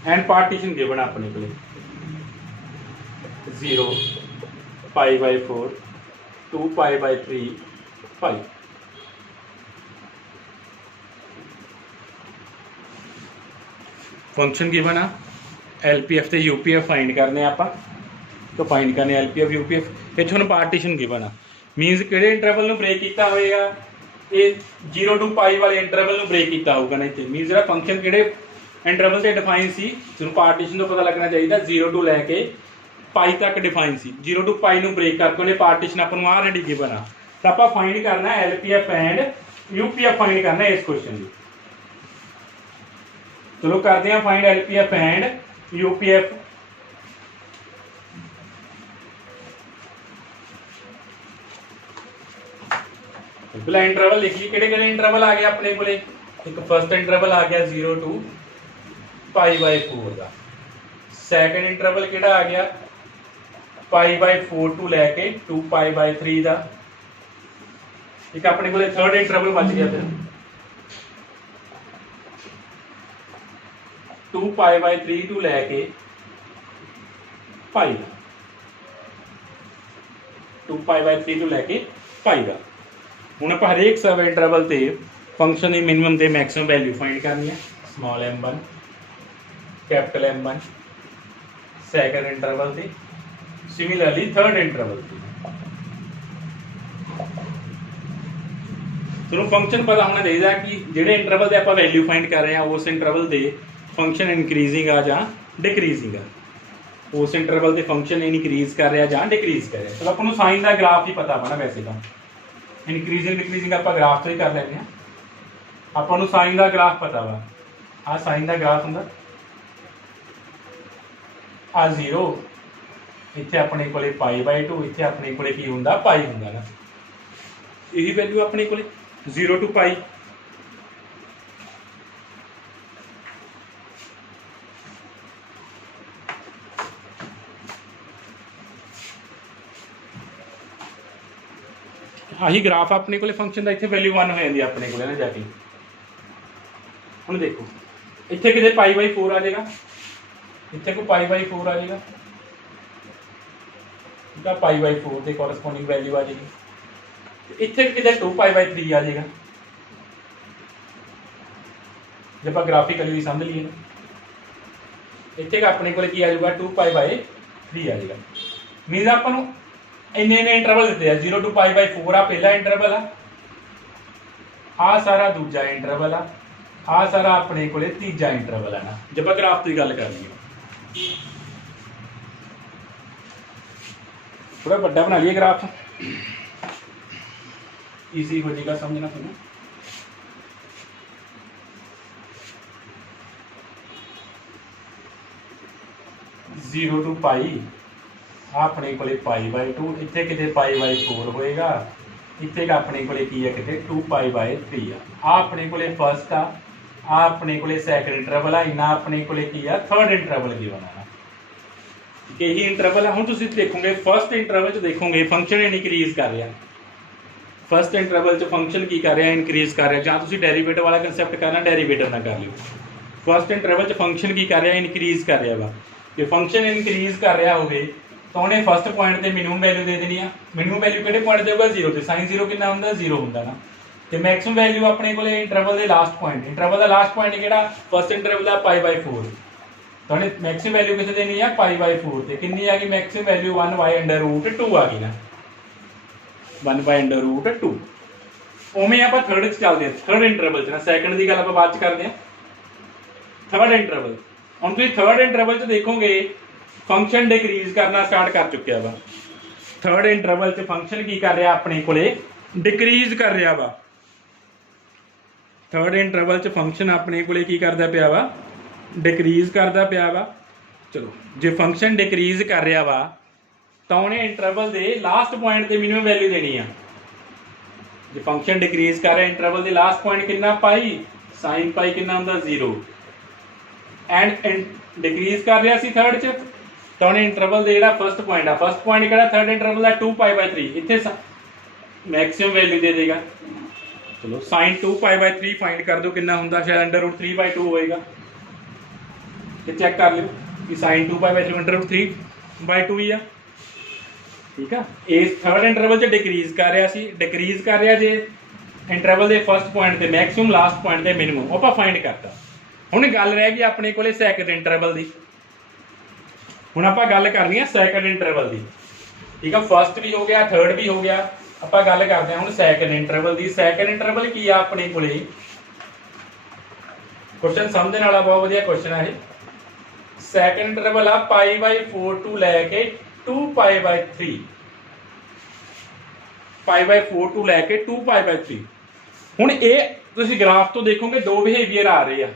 and partition given अपने को 0 π/4 2 π/3 5। फंक्शन गिवन आ LPF ते UPF फाइंड करने आप तो फाइंड करने LPF UPF ये पार्टीशन गिवन आ मीनस किहड़े इंटरवल में ब्रेक किया होएगा ये 0 to π वाले इंटरवल में ब्रेक किया होगा ना इतने मीनस जो फंक्शन किहड़े इंटरवल से डिफाइन सी जो पार्टीशन तो पता लगना चाहिए 0 to लैके π तक डिफाइन सी 0 to π ਨੂੰ ब्रेक करके उन्हें पार्टीशन अपन ऑलरेडी गिवन आ तो आप फाइंड करना LPF एंड UPF फाइंड करना इस क्वेश्चन में। चलो करते हैं फाइंड LPF एंड UPF। पहला इंटरवल लिखिए किहड़े इंटरवल आ गया अपने को एक फर्स्ट इंटरवल आ गया 0 to π/4 का। सैकेंड इंटरवल किहड़ा आ गया π/4 टू लैके 2 π/3 का। ठीक है अपने को थर्ड इंटरवल बच गया फिर 2 π/3 टू लैके π 2 π/3 टू लैके π का। ਹੁਣ ਆਪਾਂ ਹਰੇਕ सब इंटरवल ਤੇ फंक्शन की मिनिमम ਤੇ मैक्सिमम वैल्यू फाइंड करनी है small m1 capital M1 second interval ਤੇ सिमिलरली थर्ड इंटरवल ਤੇ ਤੁਹਾਨੂੰ फंक्शन पता होना चाहिए कि ਜਿਹੜੇ इंटरवल ਤੇ ਆਪਾਂ वैल्यू फाइंड कर रहे हैं उस इंटरवल ਤੇ फंक्शन इनक्रीजिंग आ ਜਾਂ डिक्रीजिंग आ उस इंटरवल ਤੇ फंक्शन इनक्रीज कर रहा ਜਾਂ डिक्रीज कर रहा। चलो आपको साइन का ग्राफ ही पता होना वैसे तो इनक्रीजिंग डिक्रीजिंग आप ग्राफ तो ही कर लेंगे आपको साइन का ग्राफ पता वा आ साइन का ग्राफ होंगे आ 0 इतने अपने को π/2 इतने अपने को की होंगे π होंगे ना यही वैल्यू अपने को 0 to π। आही ग्राफ अपने को फंक्शन का इतने वैल्यू 1 हो जाती है अपने को ना जाके हम देखो इतने कितने π/4 आ जाएगा इतने को π/4 आ जाएगा ठीक है π/4 के कॉरस्पॉन्डिंग वैल्यू आ जाएगी इतने कितने 2 π/3 आ जाएगा जब आप ग्राफिकली भी समझ लिए इतने का अपने को की आ जाएगा 2 π/3 आ जाएगा मीन अपन इन्ने इंटरवल दिते हैं 0 to π/4 आ पहला इंटरवल आ सारा दूजा इंटरवल आ सारा अपने को तीजा इंटरवल है ना जब ग्राफ की गल कर लीए थोड़ा बड़ा बना लिए ग्राफ इजी हो जाएगा समझना तुम्हें। 0 to π अपने को π/2 इतने कितने π/4 होएगा इतने का अपने को की है कितने 2 π/3 आ अपने को फर्स्ट आ अपने को सैकेंड इंटरवल आ इना अपने को की है थर्ड इंटरवल की बनाना यही इंटरवल है। हम तुम देखोगे फर्स्ट इंटरवल देखोगे फंक्शन इनक्रीज कर रहा फर्स्ट इंटरवल फंक्शन की कर रहा इनक्रीज कर रहा जहाँ तुम डेरीवेटिव वाला कंसैप्ट करना डेरीवेटिव ना कर लो। फर्स्ट इंटरवल फंक्शन की कर रहा इनक्रीज कर रहा वा जो फंक्शन इनक्रीज कर रहा हो तो उन्हें फर्स्ट पॉइंट से मिनिमम वैल्यू दे देनी है। मिनिमम वैल्यू किहड़े पॉइंट देगा 0 से साइन 0 कितना होंगे 0 होंगे ना तो मैक्सिमम वैल्यू अपने को इंटरवल के लास्ट पॉइंट इंटरवल का लास्ट पॉइंट किहड़ा फर्स्ट इंटरवल है π/4 तो उन्हें मैक्सिमम वैल्यू कितने देनी है π/4 तो कितनी आ गई मैक्सिमम वैल्यू 1/√2 आ गई ना 1/√2 उवें आप थर्ड च चलते हैं, थर्ड इंटरवल च ना, सैकंड की गल आप बाद च करते हैं। थर्ड इंटरवल हम तुम थर्ड इंटरवल च देखोगे फंक्शन डिक्रीज करना स्टार्ट कर चुकिया वा। थर्ड इंटरवल च फंक्शन की कर रहा अपने को डिक्रीज कर रहा वा। थर्ड इंटरवल च फंक्शन अपने को की करता पाया वा, डिक्रीज करता पाया वा। चलो जो फंक्शन डिक्रीज कर रहा वा तो उन्हें इंटरवल के लास्ट पॉइंट से मिनिमम वैल्यू देनी है। जो फंक्शन डिक्रीज कर रहा इंटरवल के लास्ट पॉइंट कितना पाई, साइन पाई कितना होंदा 0। एंड डिक्रीज कर रहा सी थर्ड च तो उन्हें इंटरवल के जो फर्स्ट पॉइंट है, फर्स्ट पॉइंट कि थर्ड इंटरवल का 2π/3 इतने मैक्सिमम वैल्यू दे देगा। चलो साइन 2π/3 फाइंड कर दो कितना होंदा, शायद √3/2 होएगा। चेक कर लो कि साइन 2π/3 √3/2 ही आ। ठीक है, इस थर्ड इंटरवल च डिक्रीज कर रहा सी, डिक्रीज कर रहा जे इंटरवल के फर्स्ट पॉइंट से मैक्सिमम लास्ट पॉइंट से मिनिमम आप फाइंड करता। हुण गल रह गई अपने को सैकंड इंटरवल की। हुण आप गल करनी है सैकंड इंटरवल की। ठीक है, फर्स्ट भी हो गया, थर्ड भी हो गया, आप गल करते हैं हुण सैकंड इंटरवल की। सैकंड इंटरवल की आ अपने को, क्वेश्चन समझने वाला बहुत वधिया क्वेश्चन है। सैकंड इंटरवल आ π/4 टू लैके 2π/3, π/4 टू लैके 2π/3। हुण ये तुसीं ग्राफ तो देखोगे दो बिहेवियर आ रहे हैं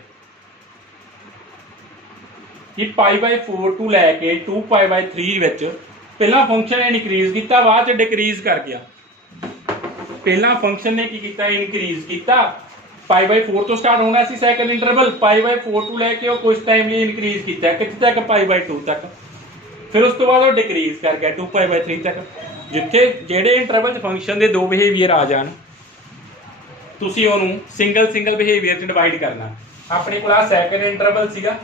कि π/4 टू लैके 2π/3 विच पहला फंक्शन ने इनक्रीज किया, बाद च डिक्रीज कर गया। पहला फंक्शन ने की किया, इनक्रीज किया, π/4 तो स्टार्ट होना सी सैकंड इंटरवल, π/4 टू लैके कुछ टाइम लिए इनक्रीज किया कितने तक, π/2 तक। फिर उस तो बाद वो डिक्रीज कर गया 2π/3 तक। जिथे जेडे इंटरवल फंक्शन के दो बिहेवियर आ जान, तुसीं उहनूं सिंगल सिंगल बिहेवियर च डिवाइड करना। अपने को आ सैकंड इंटरवल सीगा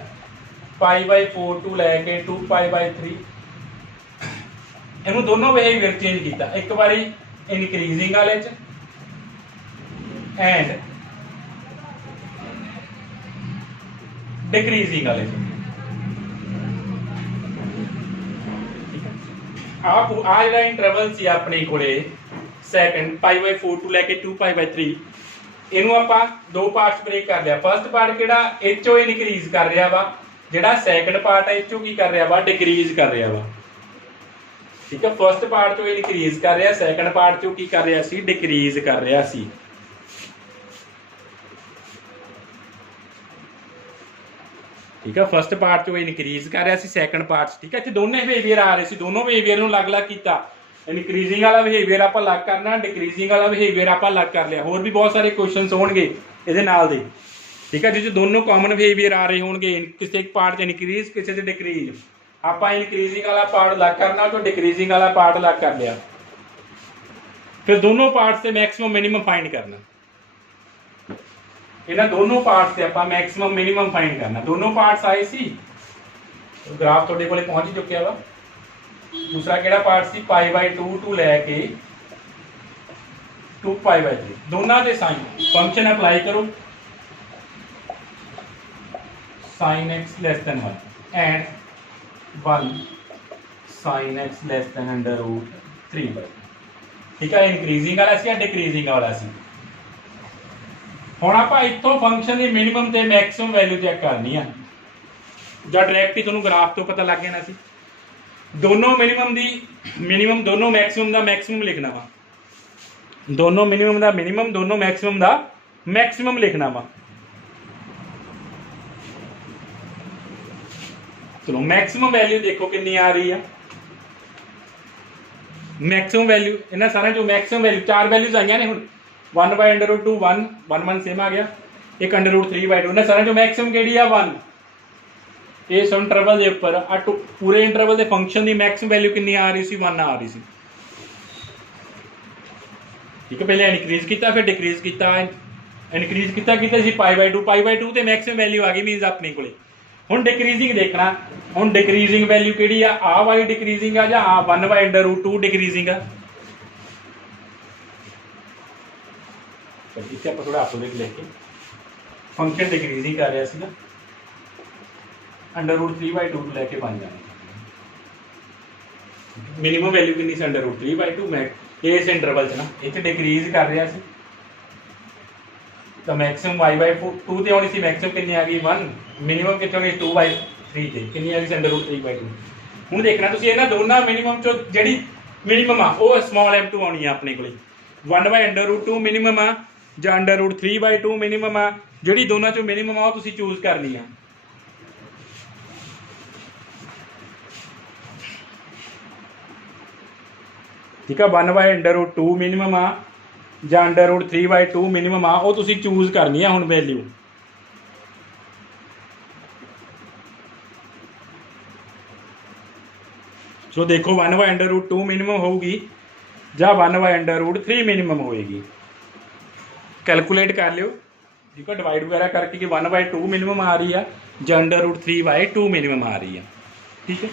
π/4 टू लैके 2π/3, इन्हों दोनों बिहेवियर चेंज किया। एक बारी इनक्रीजिंग वाले च एंड डिक्रीजिंग वाले च। आप आ इंटरवल सी अपने को सैकंड π/4 टू लैके 2π/3, इनू आप दो पार्ट्स ब्रेक कर लिया। फर्स्ट पार्ट किहड़ा इचो इनक्रीज कर रहा वा, जिहड़ा सैकंड पार्ट है इचो की कर रहा वा, डिक्रीज कर रहा वा। ठीक है, फर्स्ट पार्ट चो इनक्रीज कर रहा, सैकंड पार्ट चो की कर रहा सी, डिक्रीज कर रहा सी। ठीक है, फर्स्ट पार्ट चो इनक्रीज कर रहा सी, सैकंड पार्ट। ठीक है, इत्थे दोनों बिहेवियर आ रहे सी, दोनों बिहेवियर नूं अलग-अलग कीता। इनक्रीजिंग वाला बिहेवियर आप अलग करना, डिक्रीजिंग वाला बिहेवियर आप अलग कर लिया। होर भी बहुत सारे क्वेश्चन होणगे इहदे नाल दे। ठीक है, जिस दोनों कॉमन बिहेवियर आ रहे होंगे, किसी एक पार्ट च इनक्रीज, किसी च डिक्रीज। आप इनक्रीजिंग वाला पार्ट अलग करना तो डिक्रीजिंग वाला पार्ट अलग कर लिया। फिर दोनों पार्ट से मैक्सिमम मिनिमम फाइंड करना। इन्हां दोनों पार्ट से आप मैक्सिमम मिनिमम फाइंड करना। दोनों पार्ट्स आए सी, तो ग्राफ तुहाडे कोले पहुंच ही चुकिया वा। दूसरा किहड़ा पार्ट सी, π/2 टू लैके 2π/3, दोनों के साइन फंक्शन अप्लाई करो, sin x less than 1 and 1 sin x less than √3/। ठीक है, इनक्रीजिंग वाला सी या डिक्रीजिंग वाला सी। हुण आपां इत्थों फंक्शन की मिनिमम ते मैक्सिमम वैल्यू चेक करनी है, जां डायरैक्ट ही तुहानूं ग्राफ तो पता लग जाना सी। दोनों मिनिमम दी मिनिमम, दोनों मैक्सिमम दा मैक्सिमम लिखना वा, दोनों मिनिमम दा मिनिमम, दोनों मैक्सिमम दा मैक्सिमम लिखना वा। चलो मैक्सिमम वैल्यू देखो कितनी आ रही है। मैक्सिमम वैल्यू इन्हां सारे जो मैक्सिमम वैल्यू चार वैल्यूज आईयां ने। हुण 1/√2 1 1 1 सेम आ गया, एक √3/2। इन्हां सारे जो मैक्सिमम किहड़ी आ 1। इस इंटरवल के उपर पूरे इंटरवल के फंक्शन की मैक्सिमम वैल्यू कितनी आ रही सी, 1 आ रही सी। ठीक है, पहले इनक्रीज किया, फिर डिक्रीज किया। इनक्रीज किया π/2 तो मैक्सिमम वैल्यू आ गई, मीनस अपने को। हुण डिक्रीजिंग देखना। हुण डिक्रीजिंग वैल्यू किहड़ी आ वाली डिक्रीजिंग आ जां 1/√2 डिक्रीजिंग आ। इत्थे आपां थोड़ा अपोजिट लेके फंक्शन डिक्रीजिंग कर रहा सी ना, √3/2 लैके 5 जाने। मिनिमम वैल्यू कितनी सी, √3/2। मैं इस इंटरवल च ना इत्थे डिक्रीज कर रहा सी, ਤਾਂ ਮੈਕਸਿਮਮ y/2 ਤੇ ਆਉਣੀ ਸੀ, ਮੈਕਸਿਮਮ ਕਿੰਨੀ ਆ ਗਈ 1, ਮਿਨੀਮਮ ਕਿੱਥੇ ਹੋਣੀ 2/3 ਤੇ, ਕਿੰਨੀ ਆ ਗਈ √3/2। ਹੁਣ ਦੇਖਣਾ ਤੁਸੀਂ ਇਹਨਾਂ ਦੋਨਾਂ ਮਿਨੀਮਮ ਚੋਂ ਜਿਹੜੀ ਮਿਨੀਮਮ ਆ ਉਹ ਸਮਾਲ m2 ਆਉਣੀ ਆ ਆਪਣੇ ਕੋਲੇ, 1/√2 ਮਿਨੀਮਮ ਆ ਜਾਂ √3/2 ਮਿਨੀਮਮ ਆ, ਜਿਹੜੀ ਦੋਨਾਂ ਚੋਂ ਮਿਨੀਮਮ ਆ ਉਹ ਤੁਸੀਂ ਚੂਜ਼ ਕਰਨੀ ਆ। ਠੀਕ ਆ, 1/√2 ਮਿਨੀਮਮ ਆ ਜਾਂ √3/2 ਮਿਨੀਮਮ ਆ, ਉਹ ਤੁਸੀਂ ਚੂਜ਼ ਕਰਨੀ ਆ ਹੁਣ ਵੈਲਿਊ। ਸੋ ਦੇਖੋ 1/√2 ਮਿਨੀਮਮ ਹੋਊਗੀ ਜਾਂ 1/√3 ਮਿਨੀਮਮ ਹੋਏਗੀ, ਕੈਲਕੂਲੇਟ ਕਰ ਲਿਓ। ਠੀਕ ਆ, ਡਿਵਾਈਡ ਵਗੈਰਾ ਕਰਕੇ ਕਿ 1/2 ਮਿਨੀਮਮ ਆ ਰਹੀ ਆ ਜਾਂ √3/2 ਮਿਨੀਮਮ ਆ ਰਹੀ ਆ। ਠੀਕ ਹੈ,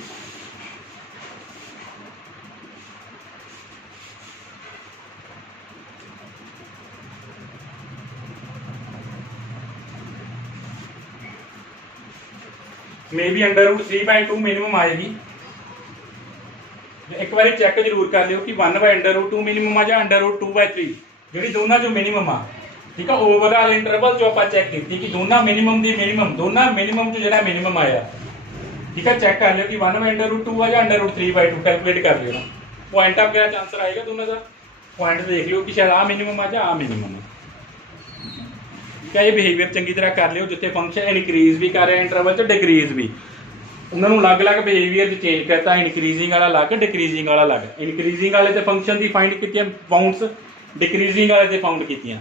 मे भी √3/2 मिनिमम आएगी। एक बार चेक जरूर कर लियो कि 1/√2 मिनिमम आ या √2/3 जी दोनों जो मिनिमम आ। ठीक है, ओवरऑल इंटरवल जो आप चेक की कि दोनों मिनिमम की मिनिमम दोनों मिनिमम जो जो मिनिमम आया। ठीक है, चेक कर लियो कि 1/√2 आ या √3/2 कैलकुलेट कर लियो ना, पॉइंट ऑफ क्या आंसर आएगा दोनों का। पॉइंट देख लियो कि शायद आ मिनिमम आ या आ मिनिमम है। क्या ये बिहेवियर चंगी तरह कर लियो, जिथे फंक्शन इनक्रीज भी कर रहे हैं इंटरवल च डिक्रीज भी, उन्होंने अलग अलग बिहेवियर चेंज करता, इंक्रीजिंग वाला अलग डिक्रीजिंग वाला अलग। इंक्रीजिंग वाले तो फंक्शन की फाइंड की बाउंड्स, डिक्रीजिंग वाले से फाउंड की,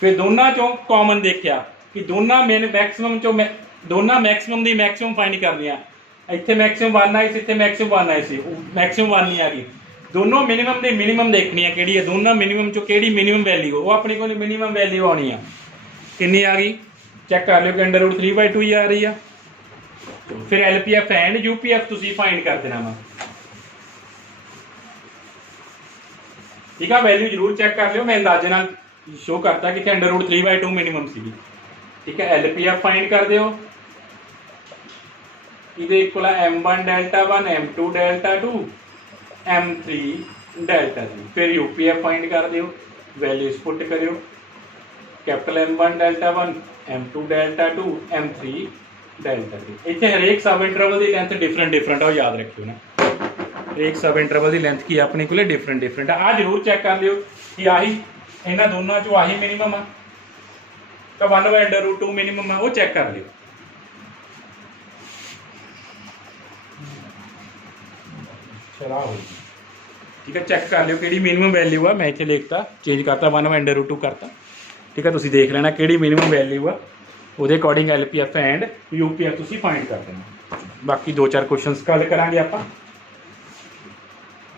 फिर दोनों चों कॉमन देखा कि दोनों मैक्सिमम चो दोनों मैक्सिमम की मैक्सिमम फाइंड कर लिया। इतने मैक्सिमम 1 आई सी, इतने मैक्सिमम 1 आई सी, मैक्सिमम 1 नहीं आ गई। दोनों मिनिमम की मिनिमम देखनी है कि दोनों मिनिमम चो कि मिनिमम वैल्यू वो अपने को मिनिमम वैल्यू आनी है, कितनी आ गई चेक कर लो कि √3/2 ही आ रही है। फिर LPF एंड UPF तुसी फाइंड कर देना वा। ठीक है, वैल्यू जरूर चेक कर लियो, मैं अंदाजे नाल शो करता कि √3/2 मिनिमम सी। ठीक है, LPF फाइंड कर दियो, इहदे इक्वल M1 ∆1 M2 ∆2 M3 ∆3। फिर UPF फाइंड कर दियो, वैल्यूज पुट करियो, कैपिटल M1 ∆1 M2 ∆2 M3 ∆3। इतने हरेक सब इंटरवल की लेंथ डिफरेंट डिफरेंट है, याद रखियो ना, हरेक सब इंटरवल की लेंथ की अपने को डिफरेंट डिफरेंट है। आ जरूर चेक कर लियो कि आही इन्होंने दोनों चो आही मिनिमम आ, तो 1/√2 मिनिमम है वो चेक कर लियो। चला हो, ठीक है, चेक कर लियो कि मिनिमम वैल्यू आ। मैं इतने लिखता चेंज करता 1/√2 करता। ठीक है, तुसी देख लेना कि मिनिमम वैल्यू आ, वो अकॉर्डिंग LPF एंड UPF तुसी फाइंड कर देना। बाकी 2-4 क्वेश्चंस कल करांगे आपां।